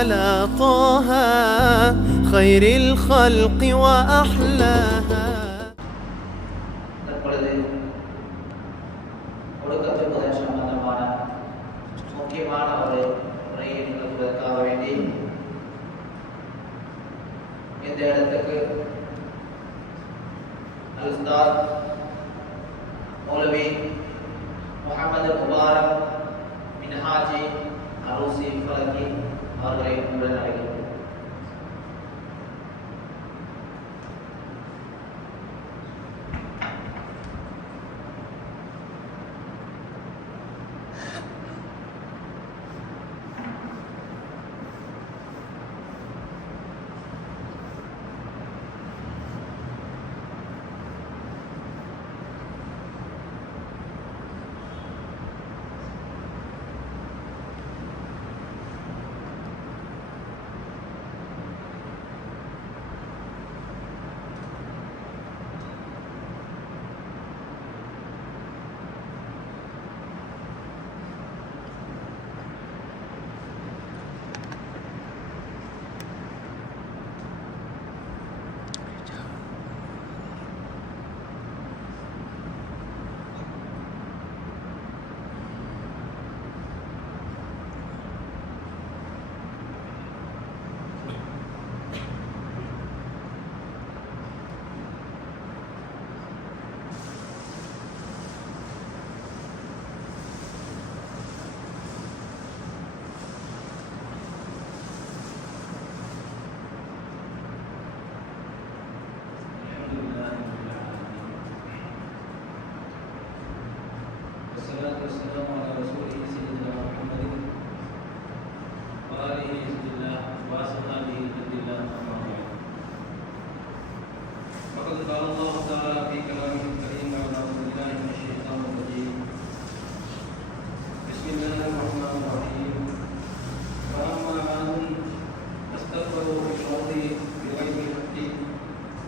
على طه خير الخلق وأحلاها. இந்த இடத்துக்கு அல்-உஸ்தாத் மௌலவி முஹம்மது முபாரக் மின்ஹாஜி அரூசி ஃபலகி அவர்களை உடன் அழைக்கிறோம். والسلام على رسوله سيدنا محمد وآله حزب الله وأصحابه حزب الله أما بعد. فقد قال الله تعالى في كلامه الكريم بعد أعوذ بالله من الشيطان الرجيم. بسم الله الرحمن الرحيم. فأما عاد فاستكبروا في الأرض بغير الحق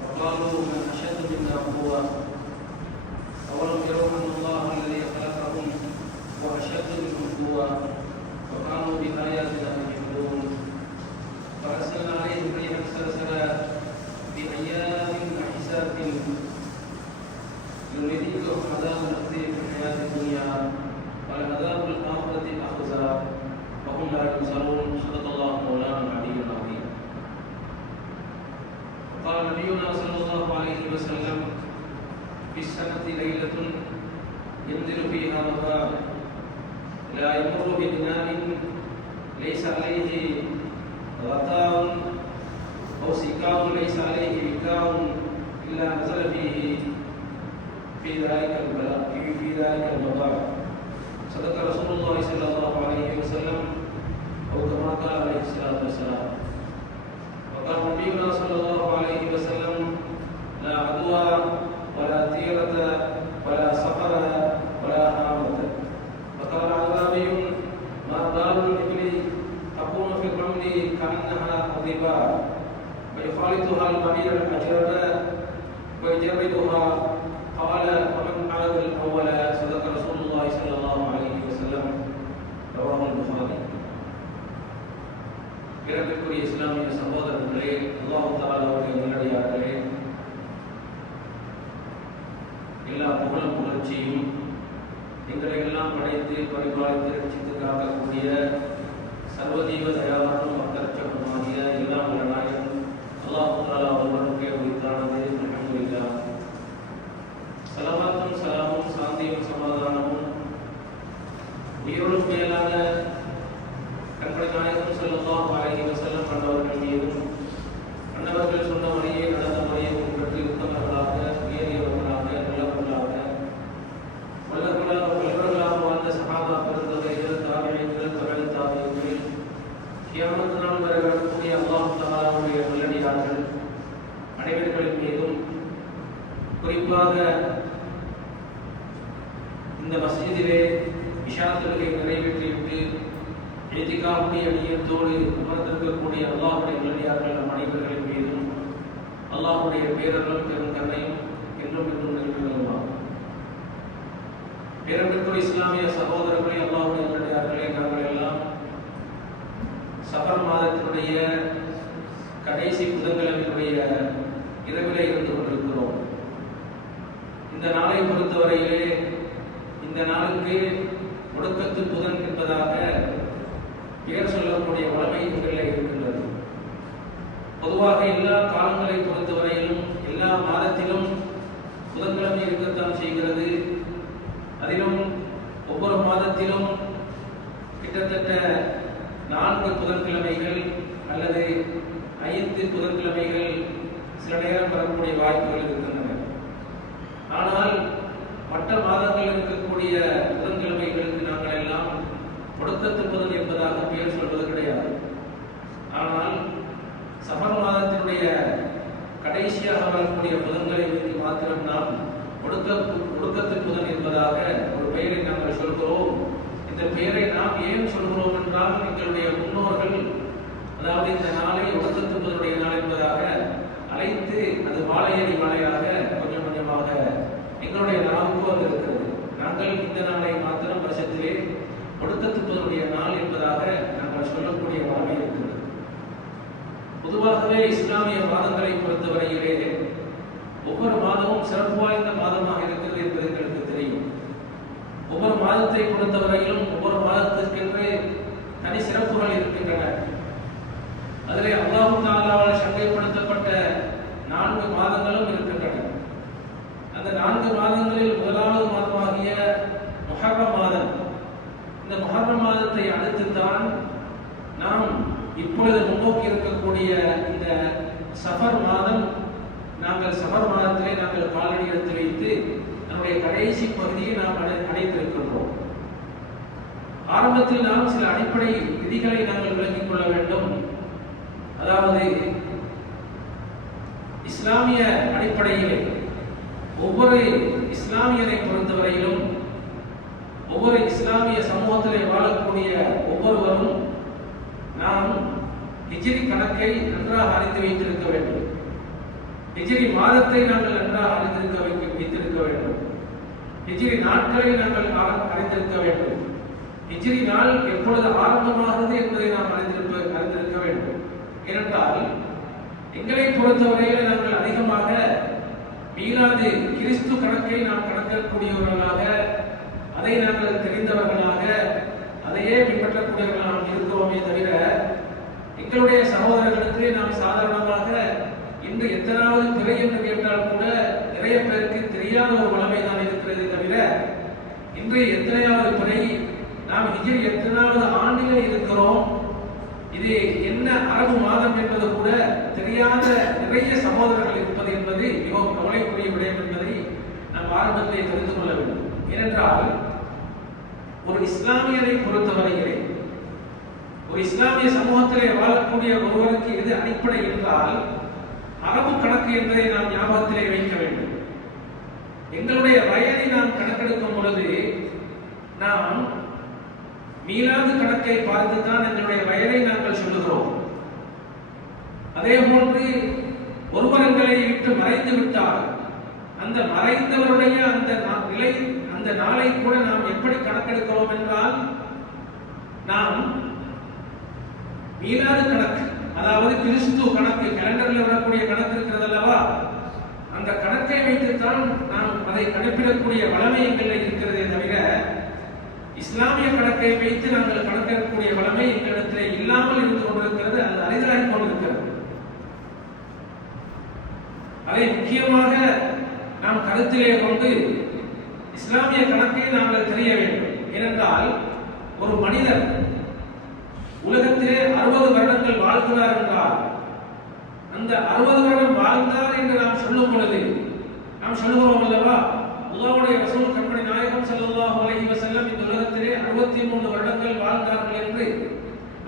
وقالوا من أشد منا قوة أولم يروا أن الله الذي خلقهم وأشد منهم قوة وكانوا بآياتنا يجحدون. فأرسلنا عليهم ريحا صرصرا بأيام نحسات لنذيقهم عذاب الخزي في الحياة الدنيا ولعذاب الآخرة أخزى وهم لا ينصرون. صدق الله مولانا العلي العظيم. قال نبينا صلى الله عليه وسلم في السنة ليلة ينزل فيها مطر لا يمر ببناء ليس عليه غطاء أو سكاء ليس عليه وكاء إلا نزل فيه في ذلك المطر. صدق رسول الله صلى الله عليه وسلم أو كما قال عليه الصلاة والسلام. وقال نبينا صلى الله عليه وسلم لا عدوى ولا طيرة ولا سفر ولا هامة. فقال أعرابي ما بال الإبل تكون في الرمل كأنها الضباء ويخالطها البعير الأجرب ويجردها. قال ومن عاد الأول. صدق رسول الله صلى الله عليه وسلم. رواه البخاري. பிறப்பிற்குரிய இஸ்லாமிய சகோதரர்களே, அல்லாஹ் தஆலாவுடைய நல்லடியார்களே, எல்லா புகழும் புகழ்ச்சியும் எங்களை எல்லாம் படைத்து பரிபாலித்து ரட்சித்து காக்கக்கூடிய சர்வதீவ தயாளனும் மக்கரட்சகனுமாகிய எல்லாம் உள்ள நாயகன் அல்லாஹ் தஆலா அவர்களுக்கே உரித்தானது. அல்ஹம்துலில்லாஹ். ஸலவாத்தும் ஸலாமும் சாந்தியும் சமாதானமும் உயிரோடும் மேலான கண்படை நாயகம் ஸல்லல்லாஹு அலைஹி வஸல்லம் அன்னவர்கள் மீதும் அன்னவர்கள் சொன்ன வழியை நடந்த முறையை பின்பற்றி உத்தமர்களாக உயரியவர்களாக நல்லவர்களாக வல்லவர்களாக வாழ்ந்த சஹாபா பெருந்தகைகள் தாபிஈன்கள் தபஅ தாபிஈன்கள் கியாமத் நாள் வரை வரக்கூடிய அல்லாஹ் தஆலாவுடைய நல்லடியார்கள் அனைவர்களின் மீதும் குறிப்பாக இந்த மஸ்ஜிதிலே இஷா தொழுகை நிறைவேற்றிவிட்டு இத்திகாஃபுடைய நியத்தோடு அமர்ந்திருக்கக்கூடிய அல்லாஹ்வுடைய நல்லடியார்கள் நம் அனைவர்களின் மீதும் அல்லாஹ்வுடைய பேரருளும் பெரும் கருணையும் என்றும் என்றும் நிலைநிறுவா. பேரன்பிற்குரிய இஸ்லாமிய சகோதரர்களே, அல்லாஹ்வுடைய நல்லடியார்களே, நாங்கள் எல்லாம் சஃபர் மாதத்தினுடைய கடைசி புதன்கிழமையினுடைய இரவிலே இருந்து கொண்டிருக்கிறோம். இந்த நாளை பொறுத்தவரையிலே இந்த நாளுக்கு ஒடுக்கத்து புதன் என்பதாக பெயர் சொல்லக்கூடிய வளமை எங்களில் இருக்கின்றது. பொதுவாக எல்லா காலங்களை பொறுத்தவரையிலும் எல்லா மாதத்திலும் புதன்கிழமை இருக்கத்தான் செய்கிறது. அதிலும் ஒவ்வொரு மாதத்திலும் கிட்டத்தட்ட 4 புதன்கிழமைகள் அல்லது 5 புதன்கிழமைகள் சில நேரம் வரக்கூடிய வாய்ப்புகள் இருக்கின்றன. ஆனால் மற்ற மாதங்கள் இருக்கக்கூடிய புதன்கிழமைகளுக்கு நாங்கள் எல்லாம் ஒடுக்கத்து புதன் என்பதாக பெயர் சொல்வது கிடையாது. ஆனால் சஃபர் மாதத்தினுடைய கடைசியாக வரக்கூடிய புதன்களை வைத்து மாத்திரம் நாம் ஒடுக்கத்து புதன் என்பதாக ஒரு பெயரை நாங்கள் சொல்கிறோம். இந்த பெயரை நாம் ஏன் சொல்கிறோம் என்றால், எங்களுடைய முன்னோர்கள் அதாவது இந்த நாளை ஒடுக்கத்து புதனுடைய நாள் என்பதாக அழைத்து அது வாழையடி வாழையாக கொஞ்சம் கொஞ்சமாக எங்களுடைய நாவுக்கு அது இருக்கிறது. நாங்கள் இந்த நாளை மாத்திரம் வருஷத்திலே ஒடுக்கத்து புதனுடைய நாள் என்பதாக நாங்கள் சொல்லக்கூடிய வழமை இருக்கிறது. பொதுவாகவே இஸ்லாமிய மாதங்களை பொறுத்தவரையிலே ஒவ்வொரு மாதமும் சிறப்பு வாய்ந்த மாதமாக இருக்கிறது என்பது எங்களுக்கு தெரியும். ஒவ்வொரு மாதத்தை பொறுத்தவரையிலும் ஒவ்வொரு மாதத்திற்கென்று தனி சிறப்புகள் இருக்கின்றன. அதிலே அல்லாஹ் தஆலாவால் சங்கைப்படுத்தப்பட்ட 4 மாதங்களும் இருக்கின்றன. அந்த 4 மாதங்களில் முதலாவது மாதமாகிய முஹர்ரம் மாதம். இந்த முஹர்ரம் மாதத்தை அடுத்துத்தான் நாம் இப்பொழுது முன்னோக்கி இருக்கக்கூடிய இந்த சஃபர் மாதம். நாங்கள் சஃபர் மாதத்திலே நாங்கள் காலடி எடுத்து வைத்து நம்முடைய கடைசி பகுதியை நாம் அடைத்திருக்கின்றோம். ஆரம்பத்தில் நாம் சில அடிப்படை விதிகளை நாங்கள் விளங்கிக் கொள்ள வேண்டும். அதாவது இஸ்லாமிய அடிப்படையிலே ஒவ்வொரு இஸ்லாமியரை பொறுத்தவரையிலும் ஒவ்வொரு இஸ்லாமிய சமூகத்திலே வாழக்கூடிய ஒவ்வொருவரும் நாம் ஹிஜ்ரி கணக்கை நன்றாக அறிந்து வைத்திருக்க வேண்டும். ஹிஜ்ரி மாதத்தை நாங்கள் நன்றாக வைத்திருக்க வேண்டும். ஹிஜ்ரி நாட்களை நாங்கள் அறிந்திருக்க வேண்டும். ஹிஜ்ரி நாள் எப்பொழுது ஆரம்பமாகிறது என்பதை நாம் அறிந்திருக்க வேண்டும். ஏனென்றால் எங்களை பொறுத்தவரையில் நாங்கள் அதிகமாக மீலாது கிறிஸ்து கணக்கை நாம் கணக்கக்கூடியவர்களாக, அதை நாங்கள் தெரிந்தவர்களாக, அதையே பின்பற்றக்கூடியவர்கள் நாம் இருக்கிறோமே தவிர, எங்களுடைய சகோதரர்களுக்கு நாம் சாதாரணமாக இன்று எத்தனாவது பிறை என்று கேட்டால் கூட நிறைய பேருக்கு தெரியாத ஒரு வளமை தான் இருக்கிறது தவிர, இன்று எத்தனையாவது பிறை, நாம் ஹிஜ்ரி எத்தனாவது ஆண்டிலே இருக்கிறோம், இது என்ன அரபு மாதம் என்பது கூட தெரியாத நிறைய சகோதரர்கள் இருப்பது என்பது மிகவும் கவலைக்குரிய விடயம் என்பதை நாம் ஆரம்பத்திலே தெரிந்து கொள்ள வேண்டும். ஏனென்றால் ஒரு இஸ்லாமியரை பொறுத்தவரையிலே ஒரு இஸ்லாமிய சமூகத்திலே வாழக்கூடிய ஒருவருக்கு எது அடிப்படை என்றால் அரபு கணக்கு என்பதை நாம் ஞாபகத்திலே வைக்க வேண்டும். எங்களுடைய வயதை நாம் கணக்கெடுக்கும் பொழுது நாம் மீலாது கணக்கை பார்த்துத்தான் எங்களுடைய வயதை நாங்கள் சொல்லுகிறோம். அதே போன்று ஒருவர் எங்களை விட்டு மறைந்து விட்டால் அந்த மறைந்தவருடைய அந்த நாளை கூட நாம் எப்படி கணக்கெடுக்கிறோம் என்றால், நாம் மீலாது கணக்கு, அதாவது கிறிஸ்து கணக்கு, கேலண்டர்ல வரக்கூடிய கணக்கு இருக்கிறது அல்லவா, அந்த கணக்கை வைத்துத்தான் நாம் அதை கணக்கிடக்கூடிய வளமை எங்களில் இருக்கிறதே தவிர, இஸ்லாமிய கணக்கை வைத்து நாங்கள் கணக்கெடுக்கக்கூடிய வளமை எங்களிடத்தில் இல்லாமல் இருந்து கொண்டிருக்கிறது. அது அரிதாகி கொண்டிருக்கிறது. அதை முக்கியமாக நாம் கருத்திலே கொண்டு இஸ்லாமிய கணக்கை நாங்கள் தெரிய வேண்டும். ஏனென்றால் ஒரு மனிதர் உலகத்திலே 60 வருடங்கள் வாழ்கிறார் என்றால், அந்த 60 வருடம் வாழ்ந்தார் என்று நாம் சொல்லும் பொழுது நாம் சொல்லுகிறோம் அல்லவா, அல்லாஹ்வுடைய ரசூல் கண்மணி நாயகம் ஸல்லல்லாஹு அலைஹி வஸல்லம் இந்த உலகத்திலே 63 வருடங்கள் வாழ்ந்தார்கள் என்று.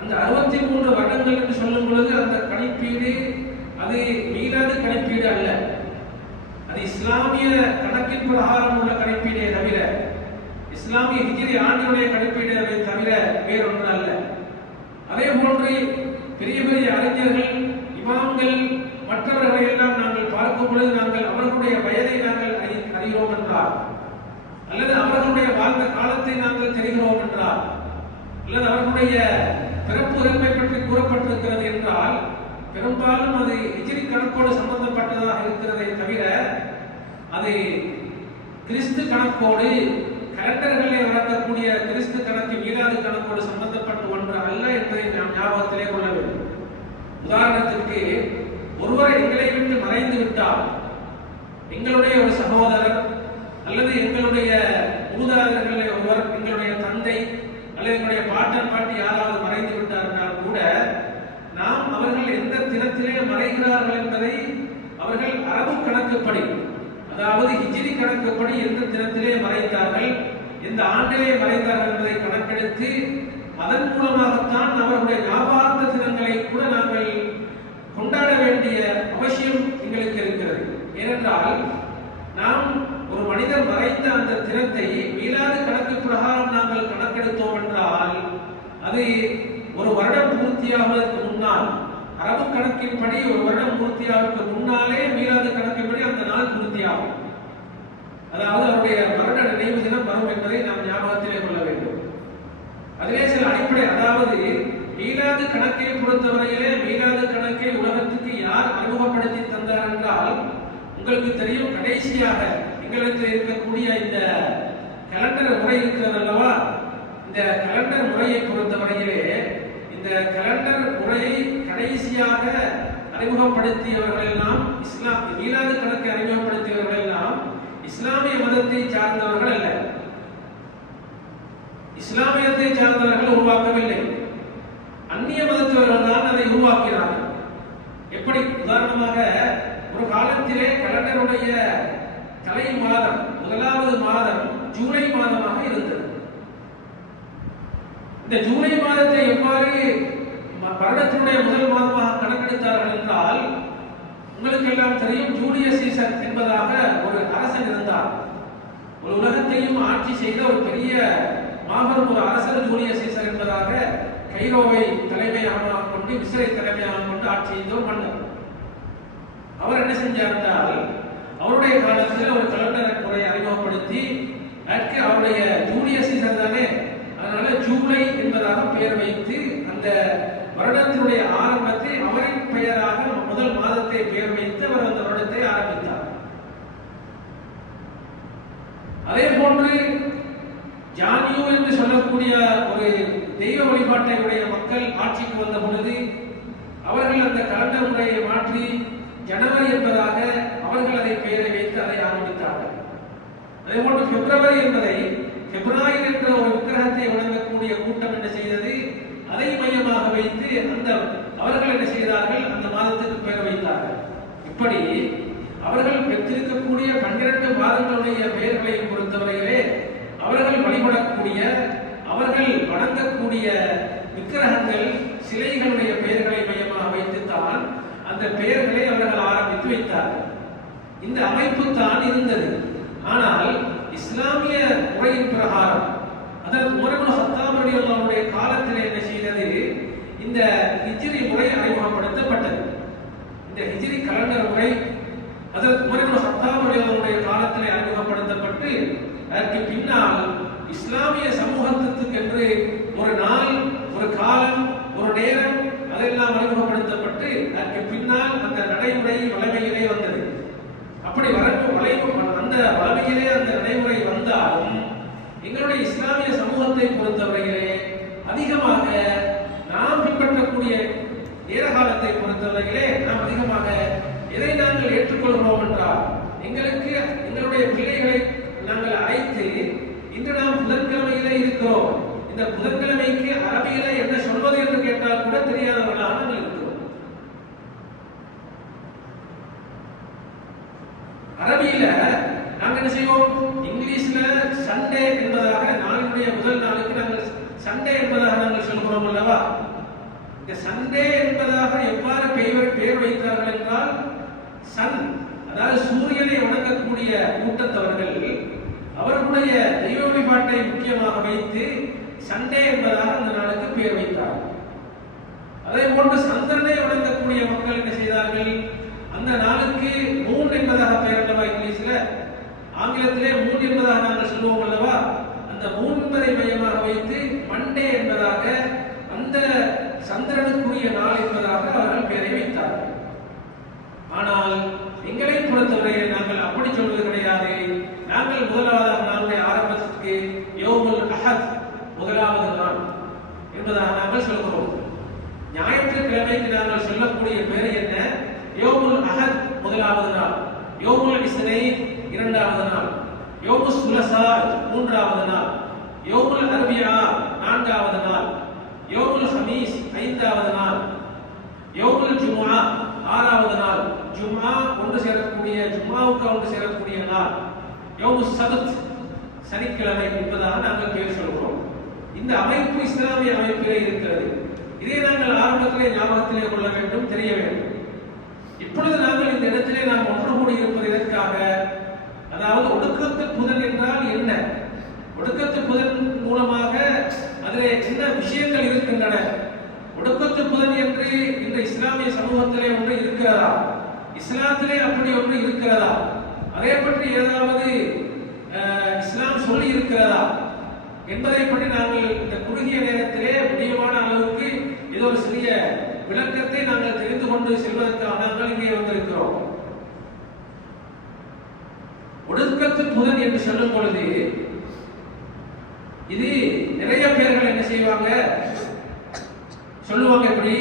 அந்த 63 வருடங்கள் என்று சொல்லும் பொழுது அந்த கணிப்பீடு அது மீலாது கணிப்பீடு அல்ல, அது இஸ்லாமிய கணக்கின் பிரகாரம் உள்ள கணிப்பீடே தவிர, இஸ்லாமிய ஹிஜ்ரி ஆண்டினுடைய கணிப்பீடு தவிர வேறொன்று அல்ல. அதே போன்று பெரிய பெரிய அறிஞர்கள், இமாம்கள், மற்றவர்களை எல்லாம் நாங்கள் பார்க்கும் பொழுது நாங்கள் அவர்களுடைய வயதை நாங்கள் அறிகிறோம் என்றால், அல்லது அவர்களுடைய வாழ்ந்த காலத்தை நாங்கள் தெரிகிறோம் என்றால், அல்லது அவர்களுடைய பிறப்பு இறப்பை பற்றி கூறப்பட்டிருக்கிறது என்றால் பெரும்பாலும் அது ஹிஜ்ரி கணக்கோடு சம்பந்தப்பட்டதாக இருக்கிறதை தவிர அது கிறிஸ்து கணக்கோடு கலண்டர்களை வளர்க்கக்கூடிய கிறிஸ்து கணக்கு மீலாது கணக்கோடு சம்பந்தப்பட்ட ஒன்று அல்ல என்பதை நாம் ஞாபகத்திலே கொள்ள வேண்டும். உதாரணத்திற்கு, ஒருவர் எங்களை விட்டு மறைந்து விட்டால், எங்களுடைய ஒரு சகோதரர் அல்லது எங்களுடைய மூதாதையர்களில் ஒருவர், எங்களுடைய தந்தை அல்லது எங்களுடைய பாட்டன் பாட்டி யாராவது மறைந்து விட்டார் என்றால் கூட நாம் அவர்கள் எந்த தினத்திலே மறைகிறார்கள் என்பதை அவர்கள் அரபு கணக்குப்படி, அதாவது ஹிஜ்ரி கணக்குப்படி எந்த தினத்திலே மறைந்தார்கள், எந்த ஆண்டிலே மறைந்தார்கள் என்பதை கணக்கெடுத்து அதன் மூலமாகத்தான் அவர்களுடைய ஞாபகார்த்த தினங்களை கூட நாங்கள் கொண்டாட வேண்டிய அவசியம் எங்களுக்கு இருக்கிறது. ஏனென்றால் நாம் ஒரு மனிதர் மறைந்த அந்த தினத்தை மீலாது கணக்கு பிரகாரம் நாங்கள் கணக்கெடுத்தோம் என்றால் அது ஒரு வருடம் பூர்த்தியாவதற்கு முன்னால், அரபு கணக்கின்படி ஒரு வருடம் பூர்த்தியாவதற்கு முன்னாலே மீலாது கணக்கின்படி அந்த நாள் பூர்த்தியாகும். அதாவது அவருடைய வருட நினைவு தினம் வரும் என்பதை நாம் ஞாபகத்திலே கொள்ள வேண்டும். அதிலே சில அடிப்படை, அதாவது மீலாது கணக்கை பொறுத்தவரையிலே மீலாது கணக்கை உலகத்துக்கு யார் அறிமுகப்படுத்தி தந்தார் என்றால், உங்களுக்கு தெரியும், கடைசியாக எங்களுக்கு இருக்கக்கூடிய இந்த கலண்டர் முறை இருக்கிறது அல்லவா, இந்த கலண்டர் முறையை பொறுத்தவரையிலே இந்த கலண்டர் முறையை கடைசியாக அறிமுகப்படுத்தியவர்கள் எல்லாம் மீலாது கணக்கை அறிமுகப்படுத்தியவர்கள் எல்லாம் இஸ்லாமிய மதத்தை சார்ந்தவர்கள் அல்ல, இஸ்லாமியத்தை சார்ந்தவர்கள் உருவாக்கவில்லை, அந்நிய மதத்தவர்கள் தான் அதை உருவாக்கினார்கள். எப்படி? உதாரணமாக, ஒரு காலத்திலே கலண்டருடைய தலை மாதம், முதலாவது மாதம் ஜூலை மாதமாக இருந்தது. இந்த ஜூலை மாதத்தை எவ்வாறு வருடத்தினுடைய முதல் மாதமாக கணக்கெடுத்தார்கள் என்றால், உங்களுக்கு எல்லாம் தெரியும், ஜூலியஸ் சீசர் என்பதாக ஒரு அரசன் இருந்தார். ஒரு உலகத்தையும் ஆட்சி செய்த ஒரு பெரிய மாபெரும் ஒரு அரசர் ஜூலியஸ் சீசர் என்பதாக கைரோவை தலைமையாக கொண்டு, மிஸ்ரை தலைமையாக கொண்டு ஆட்சி செய்த ஒரு மன்னர். அவர் என்ன செஞ்சார் என்றால், அவருடைய காலத்தில் ஒரு கலண்டர் முறையை அறிமுகப்படுத்தி, அதற்கு அவருடைய ஜூலியஸ் சீசர் தானே, அதனால ஜூலை என்பதாக பெயர் வைத்து அந்த வருடத்தினுடைய ஆரம்பத்தை அவரின் பெயராக முதல் மாதத்தை பெயர் வைத்து அவர் அந்த வருடத்தை ஆரம்பித்தார். அதே போன்று ஜானியோ என்று சொல்லக்கூடிய ஒரு தெய்வ வழிபாட்டையுடைய மக்கள் ஆட்சிக்கு வந்த பொழுது அவர்கள் அந்த கலண்டர் முறையை மாற்றி ஜனவரி என்பதாக அவர்கள் அதை பெயரை வைத்து அதை ஆரம்பித்தார்கள். அதே போன்று பிப்ரவரி என்பதை பிப்ராயிர் என்ற ஒரு விக்கிரகத்தை வழங்கக்கூடிய கூட்டம் என்ன செய்தது, அதை மையமாக வைத்து அந்த அவர்கள் என்ன செய்தார்கள், அந்த மாதத்துக்கு பெயர் வைத்தார்கள். இப்படி அவர்கள் பெற்றிருக்கக்கூடிய 12 மாதங்களுடைய பெயர்களை பொறுத்தவரையிலே அவர்கள் வழிபடக்கூடிய, அவர்கள் வணங்கக்கூடிய விக்கிரகங்கள், சிலைகளுடைய பெயர்களை மையமாக வைத்துத்தான் அந்த பெயர்களை அவர்கள் ஆரம்பித்து வைத்தார்கள். இந்த அமைப்பு தான் இருந்தது. ஆனால் இஸ்லாமிய முறையின் பிரகாரம், அதாவது உமர் இப்னு கத்தாப் ரலியல்லாஹு அன்ஹு காலத்திலே என்ன செய்தது, இந்த ஹிஜ்ரி முறை அறிமுகப்படுத்தப்பட்டது. இந்த ஹிஜ்ரி கலண்டர் முறை அதற்கு உமர் இப்னு கத்தாப் ரலியல்லாஹு அன்ஹு காலத்திலே அறிமுகப்படுத்தப்பட்டு, அதற்கு பின்னால் இஸ்லாமிய சமூகத்துக்கு என்று ஒரு நாள், ஒரு காலம், ஒரு நேரம் அதெல்லாம் அறிமுகப்படுத்தப்பட்டு அதற்கு பின்னால் அந்த நடைமுறை வளமையிலே வந்தது. அப்படி அந்த வளமையிலே அந்த நடைமுறை வந்தாலும் எங்களுடைய இஸ்லாமிய சமூகத்தை பொறுத்தவரையிலே அதிகமாக நாம் பின்பற்றக்கூடிய நேர காலத்தை பொறுத்தவரையிலே நாம் அதிகமாக எதை நாங்கள் ஏற்றுக்கொள்கிறோம் என்றால், எங்களுடைய பிள்ளைகளை நாங்கள் அழைத்து, இன்று நாம் புதன்கிழமையிலே இருக்கிறோம், இந்த புதன்கிழமைக்கு அரபியில என்ன சொல்வது என்று கேட்டால் கூட தெரியாதவர்களாக நாங்கள் இருக்கிறோம். அரபியில நாங்கள் என்ன செய்வோம், இங்கிலீஷ்ல சண்டே என்பதாக நாளினுடைய முதல் நாளுக்கு நாங்கள் சண்டே என்பதாக நாங்கள் சொல்கிறோம் அல்லவா. இந்த சண்டே என்பதாக எவ்வாறு பெயர் வைத்தார்கள் என்றால், சன், அதாவது சூரியனை வணங்கக்கூடிய கூட்டத்தவர்கள் அவர்களுடைய தெய்வ வழிபாட்டை முக்கியமாக வைத்து சண்டே என்பதாக அந்த நாளுக்கு பெயர் வைத்தார்கள். அதே போன்று சந்திரனை வணங்கக்கூடிய மக்கள் என்ன செய்தார்கள், அந்த நாளுக்கு மூன் என்பதாக பெயர் அல்லவா இங்கிலீஷ்ல, ஆங்கிலத்திலே மூன் என்பதாக நாங்கள் சொல்லுவோம் அல்லவா, அந்த மூன் என்பதை மையமாக வைத்து மண்டே என்பதாக அந்த சந்திரனுக்குரிய நாள் என்பதாக அவர்கள் பெயரை வைத்தார்கள். ஆனால் எங்களை பொறுத்தவரை நாங்கள் அப்படி சொல்வது கிடையாது. நாங்கள் முதலாவது நாளுடைய ஆரம்பத்திற்கு யௌமுல் அஹத் முதலாவது நாள் என்பதாக நாங்கள் சொல்கிறோம். ஞாயிற்றுக்கிழமைக்கு நாங்கள் சொல்லக்கூடிய பெயர் என்ன? யௌமுல் அஹத் முதலாவது நாள், யௌமுல் இஸ்னைன் இரண்டாவது நாள், யௌமுஸ் சுலசா மூன்றாவது நாள், யௌமுல் அர்பியா நான்காவது நாள், யௌமுல் ஹமீஸ் ஐந்தாவது நாள், யௌமுல் ஜும்ஆ ஆறாவது நாள், ஜும்ஆ ஒன்று சேரக்கூடிய ஜும்ஆவுக்கு ஒன்று சேரக்கூடிய நாள், யௌமுஸ் சபத் சனிக்கிழமை என்பதாக நாங்கள் பெயர் சொல்கிறோம். இந்த அமைப்பு இஸ்லாமிய அமைப்பிலே இருக்கிறது. இதை நாங்கள் ஆரம்பத்திலே ஞாபகத்திலே கொள்ள வேண்டும், தெரிய வேண்டும். இப்பொழுது நாங்கள் இந்த இடத்திலே நாம் ஒன்று கூடி இருப்பது இதற்காக, அதாவது ஒடுக்கத்து புதன் என்றால் என்ன, ஒடுக்கத்து புதன் மூலமாக அதிலே என்ன விஷயங்கள் இருக்கின்றன, ஒடுக்கத்து புதன் என்று இந்த இஸ்லாமிய சமூகத்திலே ஒன்று இருக்கிறதா, இஸ்லாத்திலே அப்படி ஒன்று இருக்கிறதா, அதை பற்றி ஏதாவது இஸ்லாம் சொல்லி இருக்கிறதா என்பதை பற்றி நாங்கள் இந்த குறுகிய நேரத்திலே முடியமான அளவுக்கு ஏதோ ஒரு சிறிய விளக்கத்தை நாங்கள் தெரிந்து கொண்டு செல்வதற்காக நாங்கள் இங்கே வந்திருக்கிறோம். ஒடுக்கத்து புதன் என்று சொல்லும் பொழுது இது நிறைய பேர்கள் என்ன செய்வாங்க, சொல்லுவாங்க. இப்படி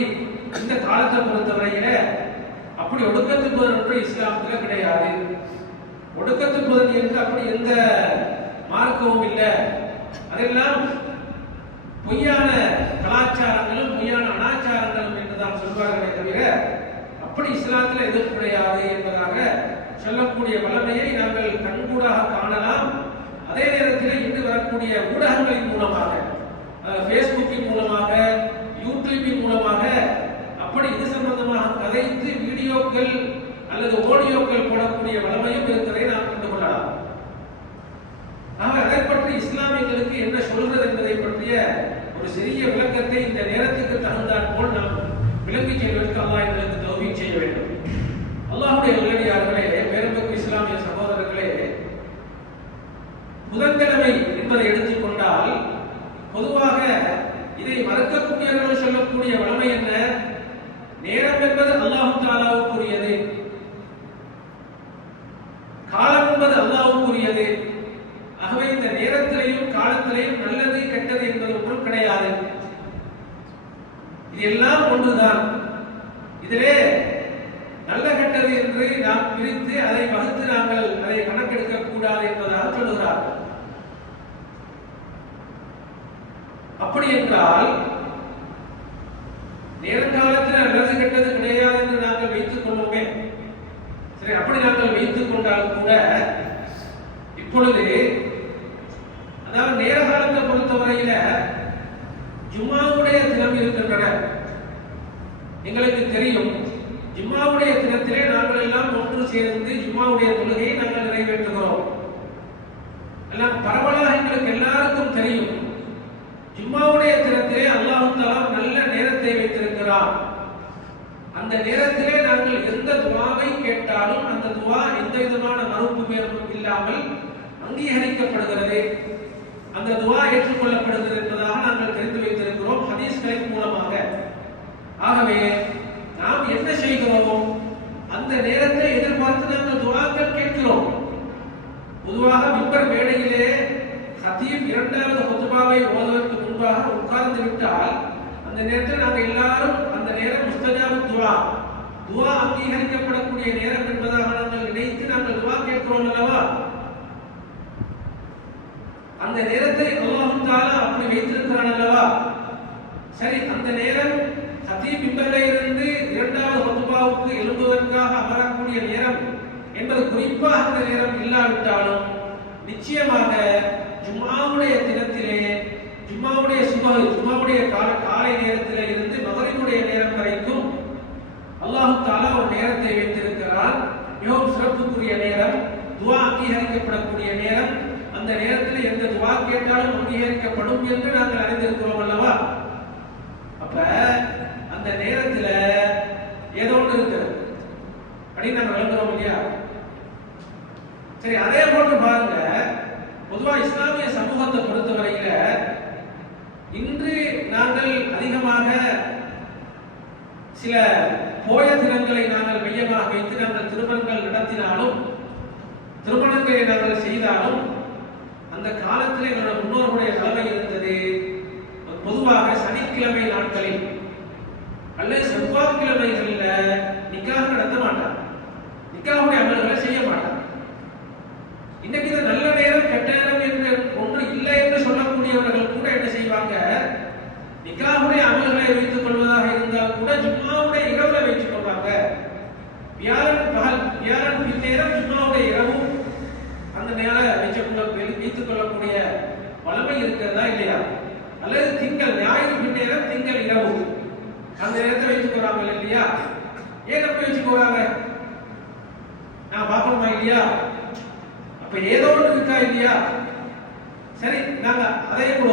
இந்த காலத்தை பொறுத்தவரையில அப்படி ஒடுக்கத்து புதன் என்று இஸ்லாத்துல கிடையாது, ஒடுக்கத்து புதன் என்று அப்படி எந்த மார்க்கமும் இல்லை, அதெல்லாம் பொய்யான கலாச்சாரங்களும் பொய்யான அனாச்சாரங்களும் என்றுதான் சொல்வார்களே தவிர அப்படி இஸ்லாத்தில் எதுவும் கிடையாது என்பதாக சொல்லக்கூடிய வல்லமையை நாங்கள் கண்கூடாக காணலாம். அதே நேரத்தில் இன்று வரக்கூடிய ஊடகங்களின் மூலமாக, பேஸ்புக்கின் மூலமாக, யூடியூபின் மூலமாக அப்படி இது சம்பந்தமாக கதைத்து வீடியோக்கள் அல்லது ஆடியோக்கள் போடக்கூடிய வல்லமையும் இருக்கிறதை நாம் கண்டு கொள்ளலாம். அதை பற்றி இஸ்லாமியர்களுக்கு என்ன சொல்கிறது என்பதை பற்றிய ஒரு சிறிய விளக்கத்தை இந்த நேரத்துக்கு தகுந்தாற் போல் நாம் விளங்கி செய்வதற்கு அல்லாஹ் எங்களுக்கு தௌஃபீக் செய்ய வேண்டும். அல்லாஹ்வுடைய நல்லடியார்களே, பேரன்புக்கு இஸ்லாமிய சகோதரர்களே, புதன்கிழமை என்பதை எடுத்துக்கொண்டால் பொதுவாக இதை மறக்கக்கூடியவர்கள் சொல்லக்கூடிய வளமை என்ன, நேரம் என்பது அல்லாஹ் தஆலாவுக்குரியது, காலம் என்பது அல்லாஹ்வுக்குரியது. ஆகவே இந்த நேரத்திலேயும் காலத்திலேயும் நல்லது கெட்டது என்பது ஒன்றும் கிடையாது, இது எல்லாம் ஒன்றுதான். இதிலே நல்ல கெட்டது என்று நாம் பிரித்து அதை வகுத்து நாங்கள் அதை கணக்கெடுக்க கூடாது என்பதாக சொல்லுகிறார்கள். அப்படி என்றால் நேரங்காலத்தில் நல்லது கெட்டது கிடையாது என்று நாங்கள் வைத்துக் கொள்வோமே, சரி, அப்படி நாங்கள் வைத்துக் கொண்டால் கூட இப்பொழுது அதாவது நேர காலத்தை பொறுத்தவரையில ஜும்மாவுடைய தினம் இருக்கின்றன. எங்களுக்கு தெரியும், ஜும்மாவுடைய தினத்திலே நாங்கள் எல்லாம் ஒன்று சேர்ந்து ஜும்மாவுடைய தொழுகையை நாங்கள் நிறைவேற்றுகிறோம். எல்லாம் பரவலாக எங்களுக்கு எல்லாருக்கும் தெரியும், ஜும்மாவுடைய தினத்திலே அல்லாஹ் தஆலா நல்ல நேரத்தை வைத்திருக்கிறார். அந்த நேரத்திலே நாங்கள் எந்த துஆவை கேட்டாலும் அந்த துஆ எந்த விதமான மறுப்பு இல்லாமல் அங்கீகரிக்கப்படுகிறது, அந்த துஆ ஏற்றுக்கொள்ளப்படுகிறது என்பதாக நாங்கள் தெரிந்து வைத்திருக்கிறோம் ஹதீஸ்களின் மூலமாக. ஆகவே நாம் என்ன செய்கிறோம், அந்த நேரத்தை எதிர்பார்த்து நாங்கள் துஆக்கள் கேட்கிறோம். பொதுவாக மிம்பர் மேடையிலே ஹதீப் இரண்டாவது ஹுத்பாவை ஓதுவதற்கு முன்பாக உட்கார்ந்து விட்டால் அந்த நேரத்தில் நாங்கள் எல்லாரும் அந்த நேரம் முஸ்தஜாபு துஆ அங்கீகரிக்கப்படக்கூடிய நேரம் என்பதாக நாங்கள் நினைத்து நாங்கள் துஆ கேட்கிறோம் அல்லவா. அந்த நேரத்தை அல்லாஹ் தஆலா அப்படி வைத்திருக்கிறான் அல்லவா. சரி, அந்த நேரம் ஹதீப் மிம்பரிலே இருந்து இரண்டாவது ஹுத்பாவுக்கு எழும்புவதற்காக அமரக்கூடிய நேரம் என்பது குறிப்பாக அந்த நேரம் இல்லாவிட்டாலும் நிச்சயமாக ஜும்ஆவுடைய தினத்திலே ஜும்ஆவுடைய காலை நேரத்திலே இருந்து மகரிபுடைய நேரம் வரைக்கும் அல்லாஹ் தஆலா ஒரு நேரத்தை வைத்திருக்கிறார். மிகவும் சிறப்புக்குரிய நேரம், துஆ அங்கீகரிக்கப்படக்கூடிய நேரம். அந்த நேரத்தில் எந்த துஆ கேட்டாலும் அங்கீகரிக்கப்படும் என்று நாங்கள் அறிந்திருக்கிறோம் அல்லவா. அப்ப அந்த நேரத்தில் ஏதோ ஒன்று இருக்கிறது அப்படின்னு நாங்கள் விளங்குறோம் இல்லையா. சரி, அதே போன்று பாருங்க, பொதுவா இஸ்லாமிய சமூகத்தை பொறுத்தவரையில இன்று நாங்கள் அதிகமாக சில போய தினங்களை நாங்கள் மையமாக வைத்து நாங்கள் திருமணங்கள் நடத்தினாலும் திருமணங்களை நாங்கள் செய்தாலும் அந்த காலத்தில் எங்களுடைய முன்னோர்களுடைய தலைமை இருந்தது பொதுவாக சனிக்கிழமை நாட்களில் அல்லது செவ்வாய்க்கிழமைகளில் நிக்காக நடத்த மாட்டார், நிக்காவுடைய அமல்களை செய்ய மாட்டார். இன்னைக்கு இது நல்ல நேரம் கெட்ட நேரம் என்று ஒன்று இல்லை என்று சொல்லக்கூடியவர்கள் கூட என்ன செய்வாங்க, நிக்காவுடைய அமல்களை வைத்துக் கொள்வதாக இருந்தால் கூட ஜும்மாவுடைய இரவுல வைத்துக் கொள்வாங்க. வியாழன் பகல், வியாழன் பின்னேரம், ஜும்மாவுடைய இரவும் அந்த நேரம் வைத்துக் கொள்ளக்கூடிய வளமை இருக்கிறதா இல்லையா? அல்லது திங்கள் ஞாயிறு பின்னேரம், திங்கள் இரவு அந்த நேரத்தை வைத்துக் கொள்றாங்க இல்லையா? ஏன் அப்படி வச்சுக் போறாங்க? நான் பார்க்கணுமா இல்லையா? அப்ப ஏதோ ஒன்று இருக்கா இல்லையா? சரி, நாங்க அதே கூட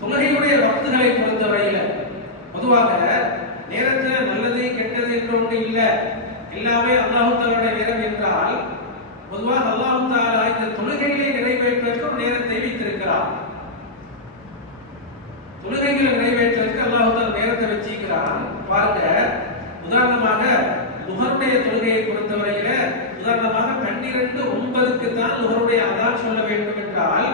தொழுகையுடைய வக்துகளை பொறுத்தவரையில பொதுவாக நேரத்தில் நல்லது கெட்டது என்று ஒன்று இல்லை, எல்லாமே அல்லாஹ் தஆலாவுடைய நேரம் என்றால் பொதுவாக அல்லாஹ் தஆலா இந்த தொழுகைகளை நிறைவேற்றுவதற்கு நேரத்தை வைத்திருக்கிறார். தொழுகைகளை நிறைவேற்றுவதற்கு அல்லாஹ் தஆலா நேரத்தை வச்சிருக்கிறான். பாருங்க, உதாரணமாக லுஹருடைய தொழுகையை பொறுத்தவரையில உதாரணமாக 12:09க்கு தான் லுஹருடைய அதான் சொல்ல வேண்டும் என்றால்